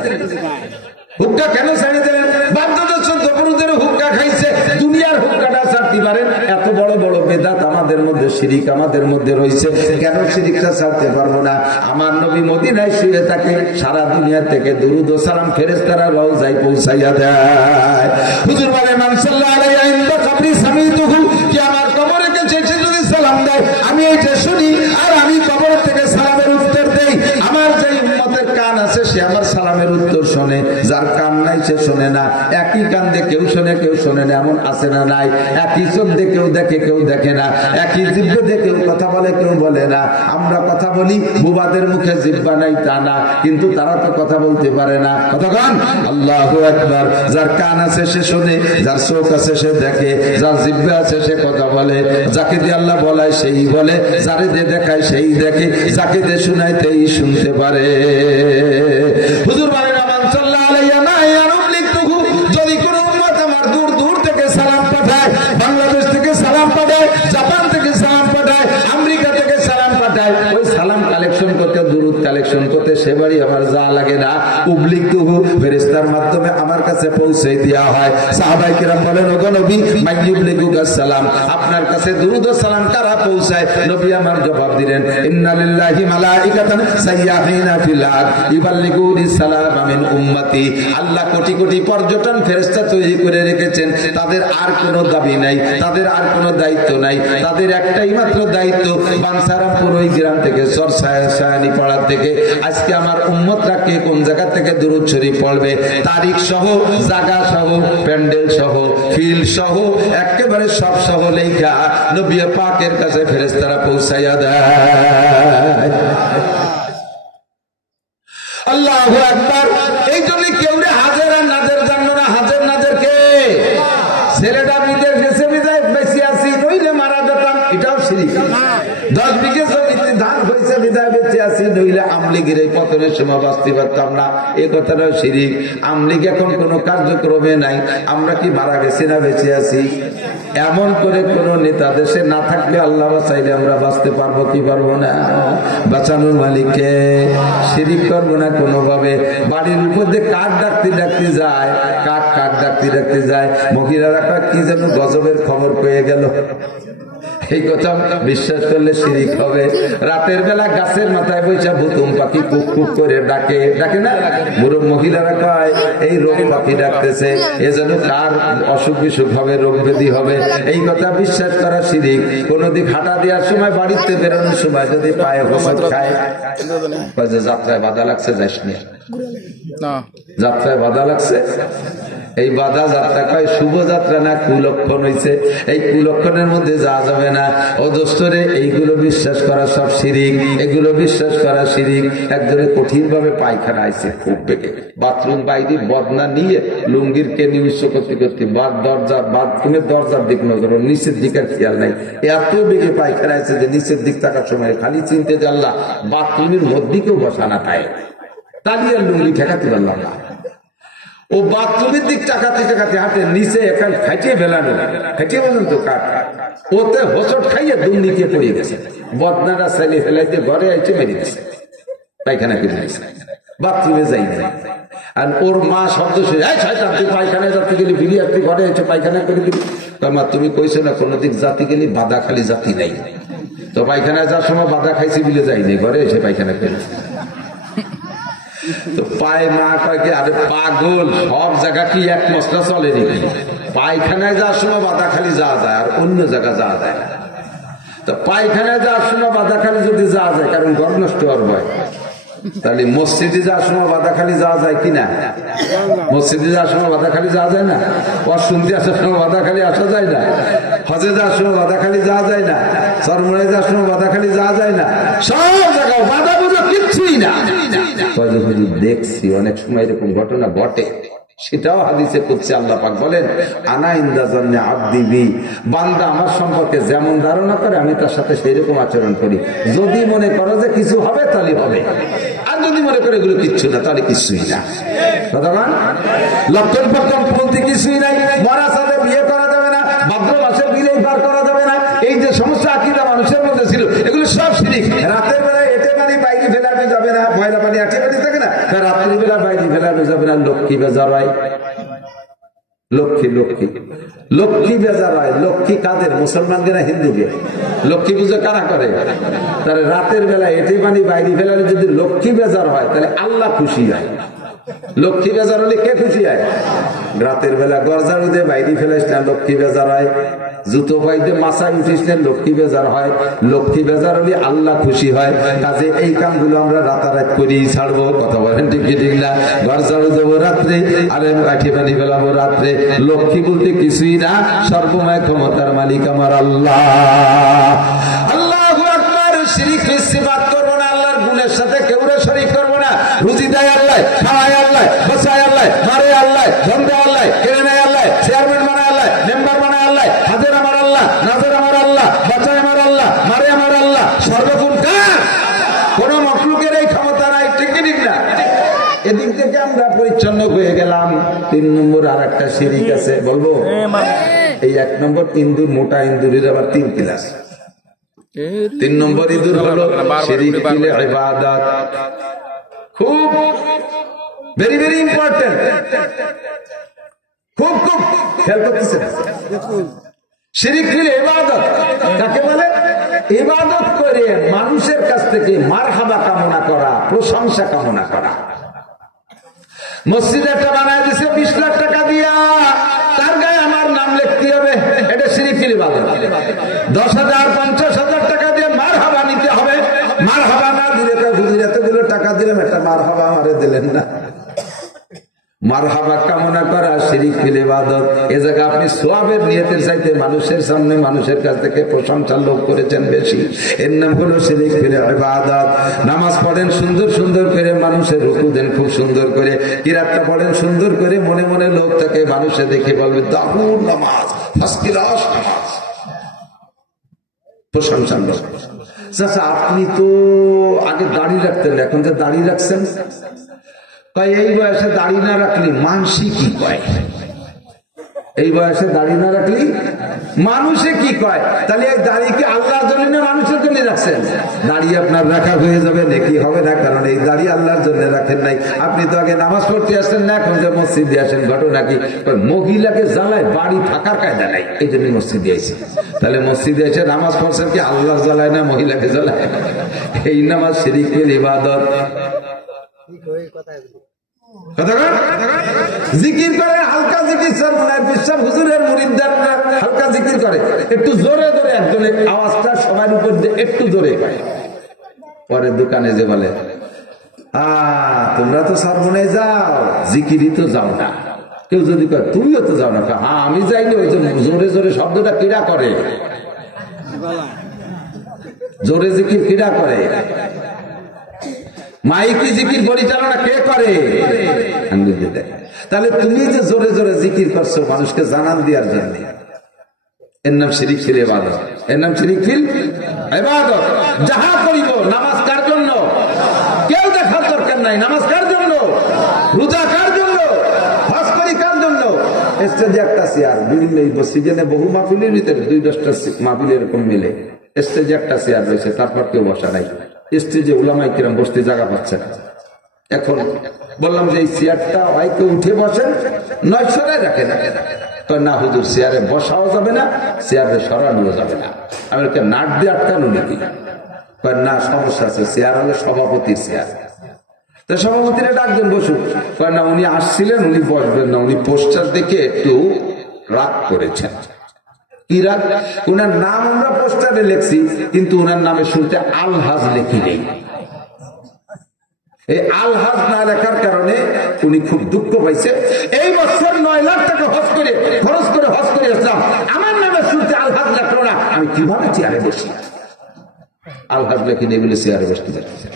হুক্কা কেন ছেড়ে দিলেন? বাপদাদা 14 পুরুষদের হুক্কা খাইছে, দুনিয়ার হুক্কাটা ছাড়তে পারেন? এত বড় বড় বেদাত আমাদের মধ্যে, শিরিক আমাদের মধ্যে রয়েছে, কেন শিরিকটা ছাড়তে পারবো না? আমার নবী মদিনায় শুয়ে থাকে, সারা দুনিয়া থেকে দুরূদ ও সালাম ফেরেশতারা রওজায় পৌঁছাইয়া দেয়। হুজুর বলে মান সাল্লাল্লাহু আলাইহি ইনদা কবরি সামিতুহু, কি আমার কবরে কাছে যদি সালাম দেয় আমি এইটা শুনি আর আমি কবর থেকে সালামের উত্তর দেই। আমার যে উম্মতের কান আছে সে আমার সালামের উত্তর শোনে, যার কান নাই সে শোনে না। একই কান দিয়ে কেউ শোনে কেউ শোনে না, এমন আছে না নাই? একই চোখ দিয়ে কেউ দেখে কেউ দেখে না, একই জিহ্বা দিয়ে কেউ কথা বলে কেউ বলে না। আমরা কথা বলি, বুবাদের মুখে জিহ্বা নাই তা না, কিন্তু তারা তো কথা বলতে পারে না। কতক্ষণ আল্লাহু আকবার। যার কান আছে সে শোনে, যার চোখ আছে সে দেখে, যার জিহ্বা আছে সে কথা বলে। যাকে দিয়ে আল্লাহ বলায় সেই বলে, যারে দিয়ে দেখায় সেই দেখে, যাকে দিয়ে শোনায় সেই শুনতে পারে। হুজুর বলেন আমান সাল্লাল্লাহু আলাইহি ওয়াসাল্লাম, যদি কোনো উম্মত আমার দূর দূর থেকে সালাম পাঠায়, বাংলাদেশ থেকে সালাম পাঠায়, জাপান থেকে সালাম পাঠায়, আমেরিকা থেকে সালাম পাঠায়, ওই সালাম কালেকশন করতে, দুরূদ কালেকশন করতে সে বাড়ি আমার যা লাগে না, উবলিগতুহু ফেরেশতার মাধ্যমে আমার কাছে পৌঁছে দেওয়া হয়। সাহাবায়ে কিরাম বলেন, ওগো নবী, মাইয়ুবলিগুকাস সালাম, আপনার কাছে দুরূদ ও সালাম কারা পৌঁছায়? নবী আমার জবাব দিলেন, ইন্না লিল্লাহি মালাইকাতান সাইয়্যাহিনা ফিল আরদ ইবাল্লিগুনিস সালাম মিন উম্মতি। আল্লাহ কোটি কোটি পর্যটন ফেরেশতা তৈরি করে রেখেছেন, তাদের আর কোনো দাবি নাই, তাদের আর কোনো দায়িত্ব নাই, তাদের একটাই মাত্র দায়িত্ব, বানসারামপুর ওই গ্রাম থেকে সরসায়ানি পাড়ার থেকে আজকে আমার উম্মতরা কে কোন জায়গা থেকে দুরূদ শরীফ পড়বে, তারিখ সহ, জায়গা সহ, প্যান্ডেল সহ, ফিল সহ, একেবারে সব সহ লেখা নবী পাকের কাছে ফেরেশতারা পৌঁছাইয়া দেয়। আল্লাহু আকবার। এই জন্য কেউ হাজের আর নাজের জানলো না। হাজের নাজের কে? ছেলেটা বিদেশ গেছে, বিদায় বেশি আসি নইলে মারা যেতাম, এটাও শিরিক। 10 বিঘে জমিতে ধান হয়েছে, বিদায় বেঁচে আসি নইলে আমলিগের এই পতনের সময় বাঁচতে পারতাম না, এ কথাটাও শিরিক। আমলিগ এখন কোনো কার্যক্রমে নাই, আমরা কি মারা গেছি না বেঁচে আছি? এমন করে কোন নেতা দেশে না থাকলে আল্লাহ চাইলে আমরা বাঁচতে পারবো কি পারবো না? বাঁচানোর মালিককে শিরিক করবো না কোনোভাবে। বাড়ির উপর দিয়ে কাঠ ডাকতে ডাকতে যায়, কাঠ ডাকতে ডাকতে যায়, মহিলারা কি যেন গজবের খবর পেয়ে গেল। এই কথা বিশ্বাস করলে শিরিক হবে। রাতের বেলা গাছের মাথায় বৈশা ভুতুম পাখি কুক কুক করে ডাকে, ডাকে না? বুড়ো মহিলারা কয় এই রোগ পাখি ডাকতেছে, এ যেন কার অসুখ বিসুখ হবে, রোগ ব্যাধি হবে। এই কথা বিশ্বাস করা শিরিক। কোনদিন হাঁটা দেওয়ার সময়, বাড়িতে বেরোনোর সময় যদি পায়ে হোসট খায়, যাত্রায় বাধা লাগছে, যাস না, যাত্রায় বাধা লাগছে। এই বাধা যাত্রা কয় শুভ যাত্রা না, কুলক্ষণ হয়েছে। এই কুলক্ষণের মধ্যে যাওয়া যাবে না। ও দোস্তরে, এইগুলো বিশ্বাস করা সব শিরিক, এগুলো বিশ্বাস করা শিরিক। একজনে কঠিন ভাবে পায়খানা আইছে, খুব বেগে, বাথরুম বাইরে বদনা নিয়ে লুঙ্গির কে নিউজ করতে করতে বাথরুমের দরজার দিক নজর, নিচের দিকে খেয়াল নাই, এত বেগে পায়খানা আছে যে নিচের দিক থাকার সময় খালি চিনতে জানলা বাথরুমের মধ্যে কেউ বসানা পায়, তাহলে আর লুঙ্গি ঠেকাতে পারলাম না। ও বাথরুমের দিক টাকাতে টাকাতে হাতে নিচে এখন খাইটিয়ে ফেলানো, খাইটিয়ে বলেন তো কাঠ, ওতে হোসট খাইয়ে দুর্নীতি পড়ে গেছে। বদনাটা চাইলে ফেলাইতে ঘরে আইছে মেরে গেছে, পায়খানা করে দিয়েছে, বাথরুমে যাই না। আর ওর মা শব্দ শুনে পায়খানায় যাতে গেলি ফিরিয়ে আসতে ঘরে আইছে পায়খানা করে দিবি। মা তুমি কইছো না কোনদিন জাতি গেলি বাধা খালি জাতি নাই, তো পায়খানায় যাওয়ার সময় বাধা খাইছি বলে যাইনি, ঘরে এসে পায়খানা করে। তো পায়ে মা কয় কি, আরে পাগল, সব জায়গা কি এক মশলা চলে নাকি? পায়খানায় যাওয়ার সময় বাধা খালি যাওয়া যায় আর অন্য জায়গা যাওয়া যায় না। তো পায়খানায় যাওয়ার সময় বাধা খালি যদি যাওয়া যায়, কারণ ঘর নষ্ট হওয়ার ভয়, তাহলে মসজিদে যাওয়ার সময় বাধা খালি যাওয়া যায় কিনা? মসজিদে যাওয়ার সময় বাধা খালি যাওয়া যায় না? শুনতে আসার সময় বাধা খালি আসা যায় না? হজে যাওয়ার সময় বাধা খালি যাওয়া যায় না? সরমরায় যাওয়ার সময় বাধা খালি যাওয়া যায় না? সব জায়গায় বাধা বুঝো কিচ্ছুই না। দেখছি অনেক সময় এরকম ঘটনা ঘটে, সেটাও হাদিসে কুদসি আল্লাহ পাক বলেন, আনা ইনদা জান্নে আবদি বি, বান্দা আমার সম্পর্কে যেমন ধারণা করে আমি তার সাথে সেই রকম আচরণ করি। যদি মনে করো যে কিছু হবে তাহলে হবে, আর যদি মনে করে এগুলো কিচ্ছু না, তাহলে কিছুই না। কতক্ষণ লক্ষণ পক্ষণ পন্থী কিছুই নাই। মরা সাথে বিয়ে করা যাবে না, ভাদ্র মাসে বিলে পার করা যাবে না, এই যে সমস্ত আকীদা মানুষের মধ্যে ছিল এগুলো সব শিরিক। রাতের বেলায় এটে পানি বাইরে ফেলানো যাবে না, ময়লা পানি আটে পানি থাকে না, রাত্রি বেলা বাইরে ফেলানো যাবে না। লক্ষ্মী বেজার হয়, লক্ষ্মী লক্ষ্মী লক্ষ্মী বেজার হয়। লক্ষ্মী কাদের? মুসলমানদের না হিন্দুদের? লক্ষ্মী পুজো কারা করে? তাহলে রাতের বেলা এটে পানি বাইরে ফেলালে যদি লক্ষ্মী বেজার হয় তাহলে আল্লাহ খুশি হয়। লক্ষ্মী বেজার হলে কে খুশি হয়? রাতের বেলা গরজারু দিয়ে বাইরে ফেলাইস না, লক্ষ্মী বেজার হয়। জুতো পাইতে মাথায় উঠিস না, লক্ষ্মী বেজার হয়। লক্ষ্মী বেজার হলে আল্লাহ খুশি হয়। কাজে এই কামগুলো আমরা রাতারাত করেই ছাড়বো। কথা বলেন ঠিক ঠিক না? গরজারু দেবো রাত্রে, আরে লাঠি পানি ফেলাবো রাত্রে। লক্ষ্মী বলতে কিছুই না, সর্বময় ক্ষমতার মালিক আমার আল্লাহ। আল্লাহু আকবার। শিরিক নিশ্চিত করবো না, আল্লাহর গুণের সাথে কেউ শরীক করবো না। রুজি দেয় আল্লাহ, খাওয়ায় আল্লাহ, বসায় আল্লাহ, মারে আল্লাহ, ধন দেয় আল্লাহ, কেড়ে নেয় আল্লাহ, চেয়ারম্যান বানায় আল্লাহ, মেম্বার বানায় আল্লাহ, হাজার আমার আল্লাহ, নাজর আমার আল্লাহ, বাঁচায় আমার আল্লাহ, মারে আমার আল্লাহ। সর্বগুণ কার? কোন মখলুকের এই ক্ষমতা নাই। ঠিক ঠিক না? এদিক থেকে আমরা পরিচ্ছন্ন হয়ে গেলাম। 3 নম্বর আর একটা শিরিক আছে, বলবো? এই 1 নম্বর ইন্দুর, মোটা ইন্দুরের আবার 3 ক্লাস। 3 নম্বর ইন্দুর হলো শিরিক ফিল ইবাদত। খুব ভেরি ভেরি ইম্পর্টেন্ট, খুব খুব খেয়াল করতেছেন। শিরিক ফিল ইবাদত কাকে বলে? ইবাদত করে মানুষের কাছ থেকে মারহাবা কামনা করা, প্রশংসা কামনা করা। মসজিদ একটা বানায় দিছে 20 লাখ টাকা দিয়া, তার গায়ে আমার নাম লিখতে হবে, এটা শিরিক ফিল ইবাদত। 10,000 50,000 টাকা দিয়ে মারহাবা নিতে হবে। মারহাবা না দিলে হুজুর এতগুলো টাকা দিলাম, একটা মারহাবা আমারে দিলেন না। মারহাবা কামনা করা শিরিক ফিল ইবাদত। এ জায়গা আপনি সওয়াবের নিয়তের চাইতে মানুষের সামনে মানুষের কাছ থেকে প্রশংসা লোভ করেছেন বেশি, এর নাম হলো শিরিক ফিল ইবাদত। নামাজ পড়েন সুন্দর সুন্দর করে, মানুষের রুকু দেন খুব সুন্দর করে, কিরাতটা পড়েন সুন্দর করে, মনে মনে লোক থাকে, মানুষে দেখে বলবে দারুণ নামাজ, ফার্স্ট ক্লাস নামাজ, প্রশংসা লোক। চাচা আপনি তো আগে দাড়ি রাখতেন, এখন যে দাড়ি রাখছেন, এই বয়সে দাড়ি না রাখলি মানসি কি কয়? এই বয়সে দাড়ি না রাখলি মানুষে কি কয়? তাহলে এই দাড়ি কি আল্লাহর জন্য না মানুষের জন্য রাখছেন? দাড়ি আপনার রাখা হয়ে যাবে, নাকি হবে না, কারণ এই দাড়ি আল্লাহর জন্য রাখেন নাই। আপনি তো আগে নামাজ পড়তে আসছেন না, এখন যে মসজিদে আসেন, ঘটনা কি? মহিলাকে জ্বালায়, বাড়ি থাকার কায়দা নাই, এই জন্য মসজিদে আইছে। তাহলে মসজিদে এসে নামাজ পড়ছেন কি আল্লাহ জ্বালায় না মহিলাকে জ্বালায়? এই নামাজ শিরিক ফিল ইবাদত। জিকির করে হালকা জিকির, বিশ্বাস হুজুরের মুরিদদের হালকা জিকির করে, একটু জোরে জোরে, একজনের আওয়াজটা সবার উপর দিয়ে একটু জোরে। পরে দোকানে যে বলে তোমরা তো সর্বনে যাও, জিকিরই তো যাও না। কেউ যদি কয় তুমিও তো যাও না, হ্যাঁ আমি যাইনি। ওই জন্য জোরে জোরে শব্দটা কিরা করে, জোরে জিকির কিরা করে, মাইকি জিকির পরিচালনা কে করে? তাহলে তুমি যে জোরে জোরে জিকির করছো মানুষকে জানান দেওয়ার জন্য, এর নাম শিরিক ফিল ইবাদত। এর নাম শিরিক ফিল ইবাদত। যাহা করিব নামাজ কার জন্য? কেউ দেখার দরকার নাই। নামাজ কার জন্য? রোজা কার জন্য? হজ করি কার জন্য? স্টেজে একটা চেয়ার, বিভিন্ন সিজনে বহু মাহফিলের ভিতরে 2-10টা মাহফিল এরকম মিলে স্টেজে একটা চেয়ার রয়েছে, তারপর কেউ বসা নাই। স্টেজে উলামায়ে কিরাম বসতে জায়গা পাচ্ছে না। এখন বললাম যে এই চেয়ারটা হয় কেউ উঠে বসেন, নয় সরাই রাখে না। না হুজুর চেয়ারে বসাও যাবে না, চেয়ারে সরানো যাবে না। আমি নাট দিয়ে আটকানো নাকি? না সমস্যা আছে, চেয়ার হলে সভাপতির চেয়ার। সভাপতিরা ডাকবেন বসুক। না উনি আসছিলেন, উনি বসবেন না, উনি পোস্টার দেখে একটু রাগ করেছেন। কি রাগ? উনার নাম আমরা পোস্টারে লিখছি, কিন্তু উনার নামে শুনতে আলহাজ লিখি নেই। এই আলহাজ না লেখার কারণে উনি খুব দুঃখ পাইছে। এই বছর 9 লাখ টাকা খরচ করে হজ করে আসলাম, আমার নামে শুনতে আলহাজ লেখলো না, আমি কিভাবে চেয়ারে বসি? আলহাজ লেখি নেই বলে চেয়ারে বসতে পারছি।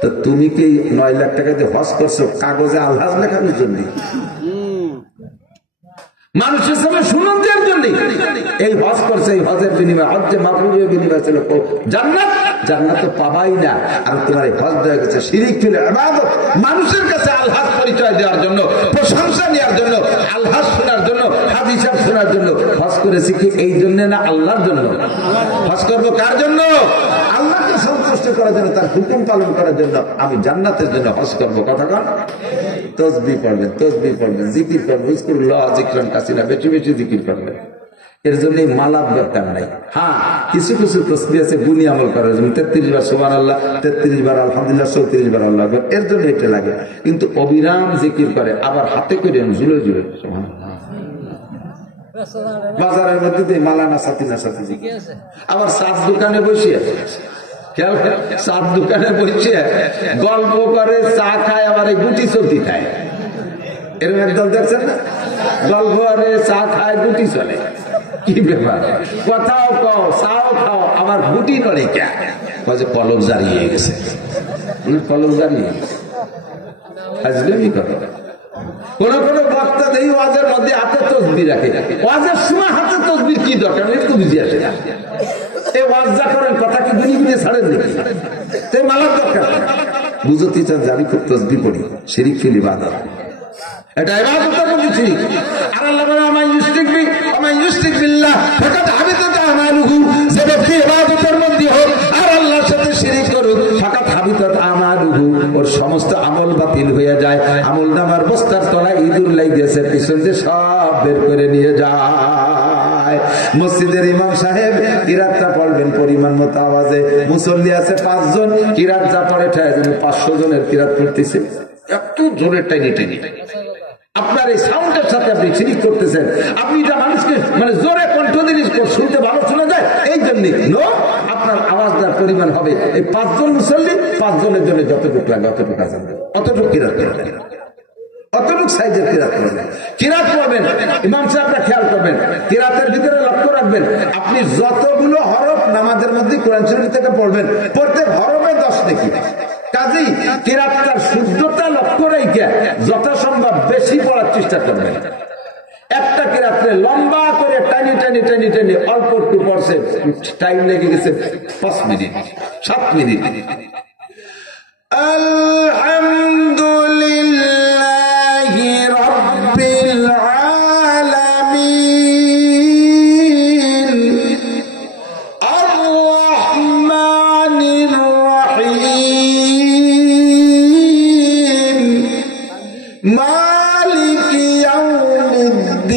তো তুমি কি 9 লাখ টাকা দিয়ে হজ করছো কাগজে আলহাজ লেখানোর জন্য? মানুষের সামনে সুনাম দেওয়ার জন্য এই হজ করছে। এই হজের বিনিময়, হজ্জে মাবরুরের বিনিময় ছিল জান্নাত। জান্নাত তো পাবাই না, আর তোমার এই হজ দেওয়া গেছে শিরিক ছিল ইবাদত, মানুষের কাছে আল্লাহর পরিচয় দেওয়ার জন্য, প্রশংসা নেওয়ার জন্য, আল্লাহ শোনার জন্য, হাদিস শোনার জন্য হজ করেছি কি এই জন্য না আল্লাহর জন্য? হজ করবো কার জন্য? আল্লাহকে সন্তুষ্ট করার জন্য, তার হুকুম পালন করার জন্য। আমি জান্নাতের জন্য হজ করবো। কথা কন, তসবিহ পড়বেন, তসবিহ পড়বেন, জিকির করবেন, জিকিরুল্লাহ জিকরান কাসিরা, বেশি বেশি জিকির করবেন। এর জন্য মালার দরকার নাই। হ্যাঁ, কিছু কিছু তসবিহ আছে গুনি আমল করার জন্য, 33 বার সুবহানাল্লাহ, 33 বার আলহামদুলিল্লাহ, 34 বার আল্লাহু আকবার, এর জন্য এটা লাগে। কিন্তু অবিরাম জিকির করে, আবার হাতে করে ঝুলে ঝুলে সুবহানাল্লাহ, বাজারের মধ্যে মালা না সাথী জিকির, আবার সাত দোকানে বসিয়ে সাত দোকানে বসিয়ে গল্প করে, চা খায়, আবার এই গুটি চলতি খায়। এরকম একদল দেখছেন না, গল্প করে, চা খায়, গুটি চলে। কি ব্যাপার? কথাও কও, চাও খাও, আবার গুটি নড়ে কে? কলম জারিয়ে গেছে, কলম জারিয়ে গেছে। আজকে কথা কোন কোন বক্তা দেই ওয়াজের মধ্যে হাতে তসবিহ রাখে, ওয়াজের সময় হাতে তসবিহ কি দরকার? একটু বুঝে আসে না। এই ওয়াজ যা করেন কথা কি গুনি গুনি ছাড়েন নাকি? তাই মালার দরকার বুঝতে চান যে আমি খুব তসবিহ পড়ি, শিরিক ফিল ইবাদত, এটা ইবাদতের মধ্যে শিরিক। আর আল্লাহ বলে আমায় ইউশরিক বি আমায় ইউশরিক বিল্লাহ ফাকাদ হাবিতাত আমালুহু, যে ব্যক্তি ইবাদতের মধ্যে হোক আর আল্লাহর সাথে শিরিক করুক, ফাকাদ হাবিতাত আমালুহু, ওর সমস্ত আমল বাতিল হয়ে যায়। আমল নামার বস্তার তলায় ইঁদুর লাগিয়েছে, পিছন দিয়ে সব বের করে নিয়ে যায়। মসজিদের ইমাম সাহেব কিরাতটা পড়বেন পরিমাণ মতো আওয়াজে, মুসল্লি আছে 5 জন, কিরাত যা পড়ে 500 জনের কিরাত পড়তেছে, একটু জোরে টাইনি টাইনি। আপনার এই সাউন্ডের সাথে আপনি শিরিক করতেছেন। আপনি যা মানুষকে মানে জোরে কণ্ঠ জিনিস শুনতে ভালো শোনা যায়, এই জন্য আপনার আওয়াজ দেওয়ার পরিমাণ হবে এই 5 জন মুসল্লি, 5 জনের জন্য যতটুকু লাগে অতটুকু আজান দেবে, অতটুকু কিরাত করবেন, অতটুকু সাইজের কিরাত করবেন। কিরাত করবেন ইমাম সাহেবরা খেয়াল করবেন, কিরাতের ভিতরে লক্ষ্য রাখবেন, আপনি যতগুলো হরফ নামাজের মধ্যে কোরআন শরীফ থেকে পড়বেন, প্রত্যেক হরফে 10 নেকি। কাজেই কিরাতটার শুদ্ধতা লক্ষ্য রেখে যথাসম্ভব বেশি পড়ার চেষ্টা করবেন। একটা কিরাতে লম্বা করে টানি টানি টানি টানি অল্প একটু পড়ছে, টাইম লেগে গেছে 5 মিনিট 7 মিনিট। আলহামদুলিল্লাহি রাব্বিল আলামিন আর রহমানির রহিম মালিকি ইয়াউমিদ্দিন।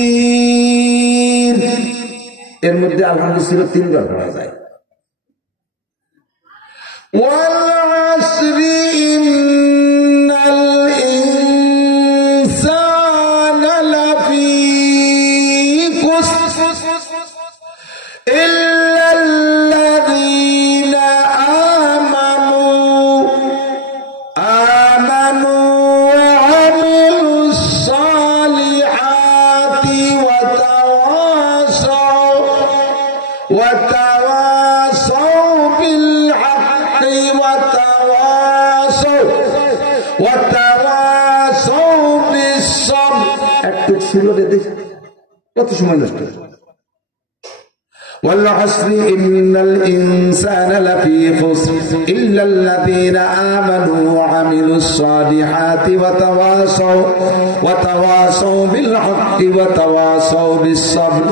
এর মধ্যে আলহামদুলিল্লাহ 3 বার পড়া যায়। ওয়াল আসরি ইন্নাল ইনসানা লাফি খুসর ইল্লাল্লাযীনা আমানু ওয়া আমিলুস সালিহাতি ওয়া তাওয়াসাউ বিল হাক্কি ওয়া তাওয়াসাউ বিস সাবর। একটু শুনলে দেখি কত সময় নষ্ট। والعصر إن الإنسان لفي خسر إلا الذين آمنوا وعملوا الصالحات وتواصوا بالحق وتواصوا بالصبر।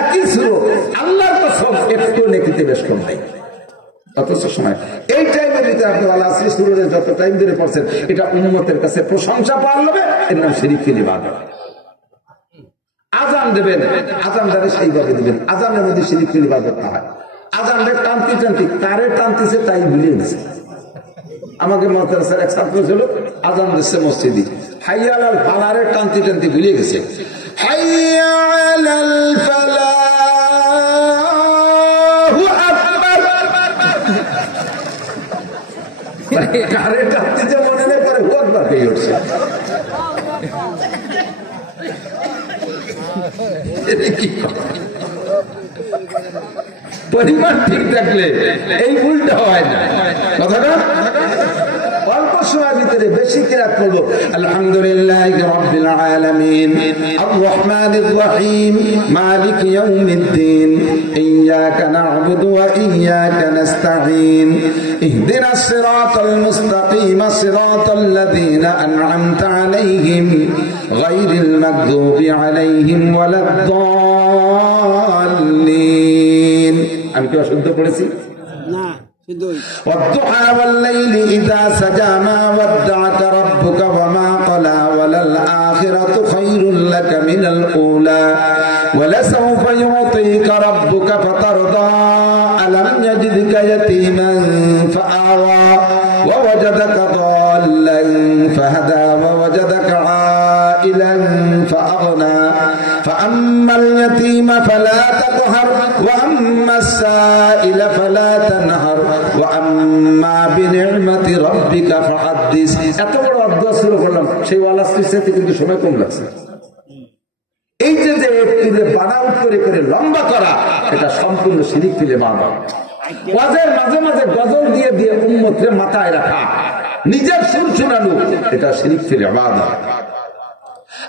একই সুরো আল্লাহর কসম একটু নেকিতে বেশ কম নাই, অথচ সময় এই টাইমের ভিতরে আপনি আল্লাহ আসরি সুরোরে যত টাইম ধরে পড়ছেন, এটা উম্মতের কাছে প্রশংসা পাওয়ার লোভে, এর নাম শিরিক ফিল ইবাদত। আজান দেবেন, আজানটারে সেইভাবে দেবেন, আজানের মধ্যে শিরিক ফিল ইবাদত না হয়। আজানটা টানতে টানতে তারে টানতেছে, তাই ভুলিয়ে দিচ্ছে। আমাকে মাদ্রাসার এক ছাত্র ছিল, আজান দিচ্ছে মসজিদে, হাইয়া আলাল ফালারে টানতে টানতে ভুলিয়ে গেছে, হাইয়া আলাল ফালাহু আকবার, কারে টানতেছে মনে নেই, পরে হু আকবার পেয়ে উঠছে। পরিমাণ ঠিক থাকলে এই ভুলটা হয় না। কথাটা অল্প সময়ের ভিতরে বেশি কিরাত করব আলহামদুলিল্লাহি রাব্বিল আলামিন আর রহমানির রহিম মালিক ইয়াউমিদ্দিন ইয়াকা না'বুদু ওয়া ইয়াকা নাস্তাঈন ইহদিনাস সিরাতাল মুস্তাকিম সিরাতাল লাযীনা আন'আমতা আলাইহিম গায়রিল মাগদুবি আলাইহিম ওয়ালাদ-দাল্লিন। আমি কি অশুদ্ধ পড়েছি? না শুধুই والضحى والليل إذا سجى ما ودعك ربك وما قلى وللآخرة خير لك من الأولى ولسوف يعطيك ربك فترضى ألم يجدك يتيما فآوى ووجدك ضالا فهدى ووجدك عائلا فأغنى فأما اليتيم فلا تقهر وأما السائل فلا تنهر وأما بنعمة ربك فحدث। এত বড় অধ্যায় শুরু করলাম, সেই ওয়ালাস্তির সাথে কিন্তু সময় কম লাগছে। এই যে একটু বানাউট করে করে লম্বা করা, এটা সম্পূর্ণ শিরিক ফিলে মানা। ওয়াজের মাঝে মাঝে গজল দিয়ে দিয়ে উম্মতকে মাথায় রাখা, নিজের সুর শোনানো, এটা শিরিক ফিলে মানা।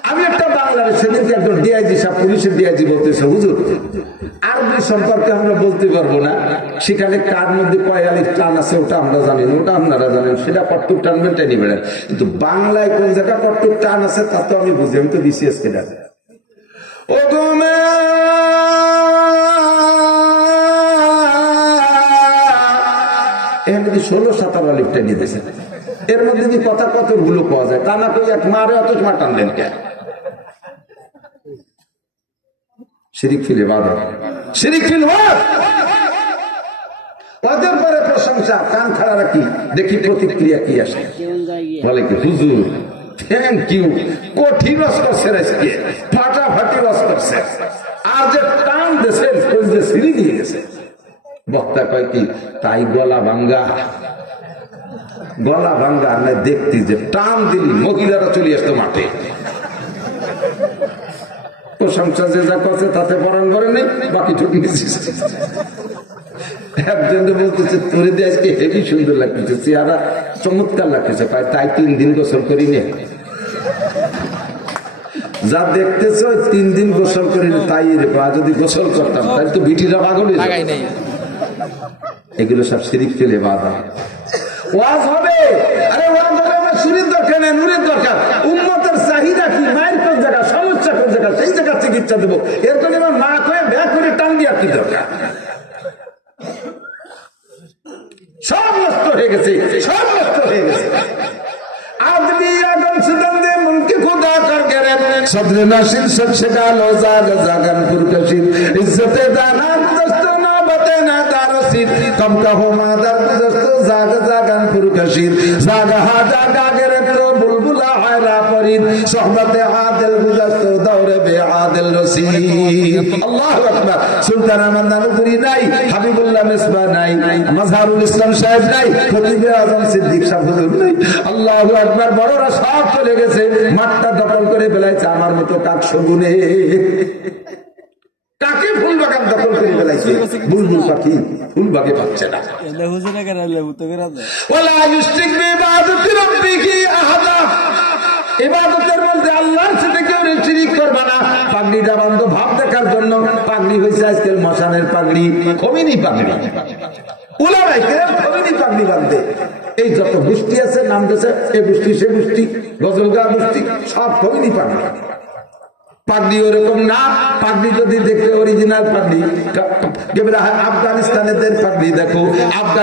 আমি একটা বাংলাদেশ সেদিনকে একজন ডিআইজি সাহেব, পুলিশের ডিআইজি বলতেছে, হুজুর আরবি সম্পর্কে আমরা বলতে পারবো না, সেখানে কার মধ্যে কয় আলিফ টান আছে ওটা আমরা জানি না, ওটা আপনারা জানেন, সেটা কট্টুক টানবেন টেনে বেড়েন, কিন্তু বাংলায় কোন জায়গা কট্টুক টান আছে তা তো আমি বুঝি, আমি তো বিসিএস কেনা। ও গোমে এর মধ্যে 16-17 আলিফ টেনে দিয়েছে, এর মধ্যে কি কথা কত ভুলো পাওয়া যায়, তা না কই এক মারে অত সময় টানলেন কে? শিরিক ফিলে বাধা, শিরিক ফিল বাদ। ওদের পরে প্রশংসা, কান খাড়া রাখি, দেখি প্রতিক্রিয়া কি আসে। বলে কি হুজুর থ্যাংক ইউ, কঠিন রস করছে, আজকে ফাটাফাটি রস করছে, আর যে টান দেশেন ওই যে সিঁড়ি দিয়ে গেছে। বক্তা কয় কি তাই গলা ভাঙ্গা, গলা ভাঙ্গা না দেখতি যে টান দিলি মহিলারা চলে আসতো মাঠে। প্রশংসা যে যা করছে তাতে বরণ করে নেই, বাকি ঠুকি দিচ্ছিস। একজন বলতেছে তোরে দিয়ে আজকে হেভি সুন্দর লাগতেছে, চেহারা চমৎকার লাগতেছে, তাই 3 দিন গোসল করি নে। যা দেখতেছ 3 দিন গোসল করি তাই রে, যদি গোসল করতাম তাহলে তো বিটিরা পাগল হয়ে যায়। এগুলো সব শিরিক ফেলে বাধা। ওয়াজ হবে, আরে ওয়াজ হবে আমার সুরের দরকার নেই, নূরের দরকার। উম্মতের চাহিদা কি, মায়ের কোন জায়গা, সমস্যা কোন জায়গা, সেই জায়গা চিকিৎসা দেবো। এর জন্য আমার মা কয়ে ব্যাগ করে টান দিয়ে কি দরকার? সব নষ্ট হয়ে গেছে, সব নষ্ট হয়ে গেছে। आदमी आदम सुदंदे मुल्क खुदा कर गरे सदर नशीन सबसे डालो जाग जागन पुरकशीन इज्जते दाना दोस्तो ना बते ना दारसीन कम कहो मादर दोस्तो जाग जागन पुरकशीन जाग हा जागा गरे तो बुलबुला हैरा परीन सोहबते आदिल गुजस्तो दौरे बे आदिल रसीन। अल्लाहु अकबर। सुल्तान अहमदपुरी नहीं, हबीबुल्लाह मिसबा नहीं, मजहारुल इस्लाम साहब नहीं, खतीब आजम सिद्दीक साहब हुजूर नहीं। अल्लाहु अकबर। বড়রা সব চলে গেছে, মাঠটা দখল করে ফেলাইছে আমার মতো কাক শগুনে। কাকে ফুল বাগান দখল করে ফেলাইছে, বুলবুল পাখি ফুল বাগে পাচ্ছে না। ওয়ালা ইউশরিক বিইবাদাতি রাব্বিহি আহাদা। ইবাদতের মধ্যে আল্লাহর সাথে কেউ শিরিক করবে না। পাগড়িটা বন্ধ ভাব দেখার জন্য পাগড়ি হয়েছে আজকাল মশানের পাগড়ি, খমিনি পাগড়ি। উলামায়ে কেরাম খমিনি পাগড়ি বাঁধে। এই যত গোষ্ঠী আছে নাম দিয়েছে, এ গোষ্ঠী সে গোষ্ঠী, গজলগা গোষ্ঠী, সব খমিনি পাগড়ি। পাগড়ি ওরকম না, পাগড়ি যদি দেখতে অরিজিনাল পাগড়ি, আফগানিস্তানের পাগড়ি দেখো, আফগান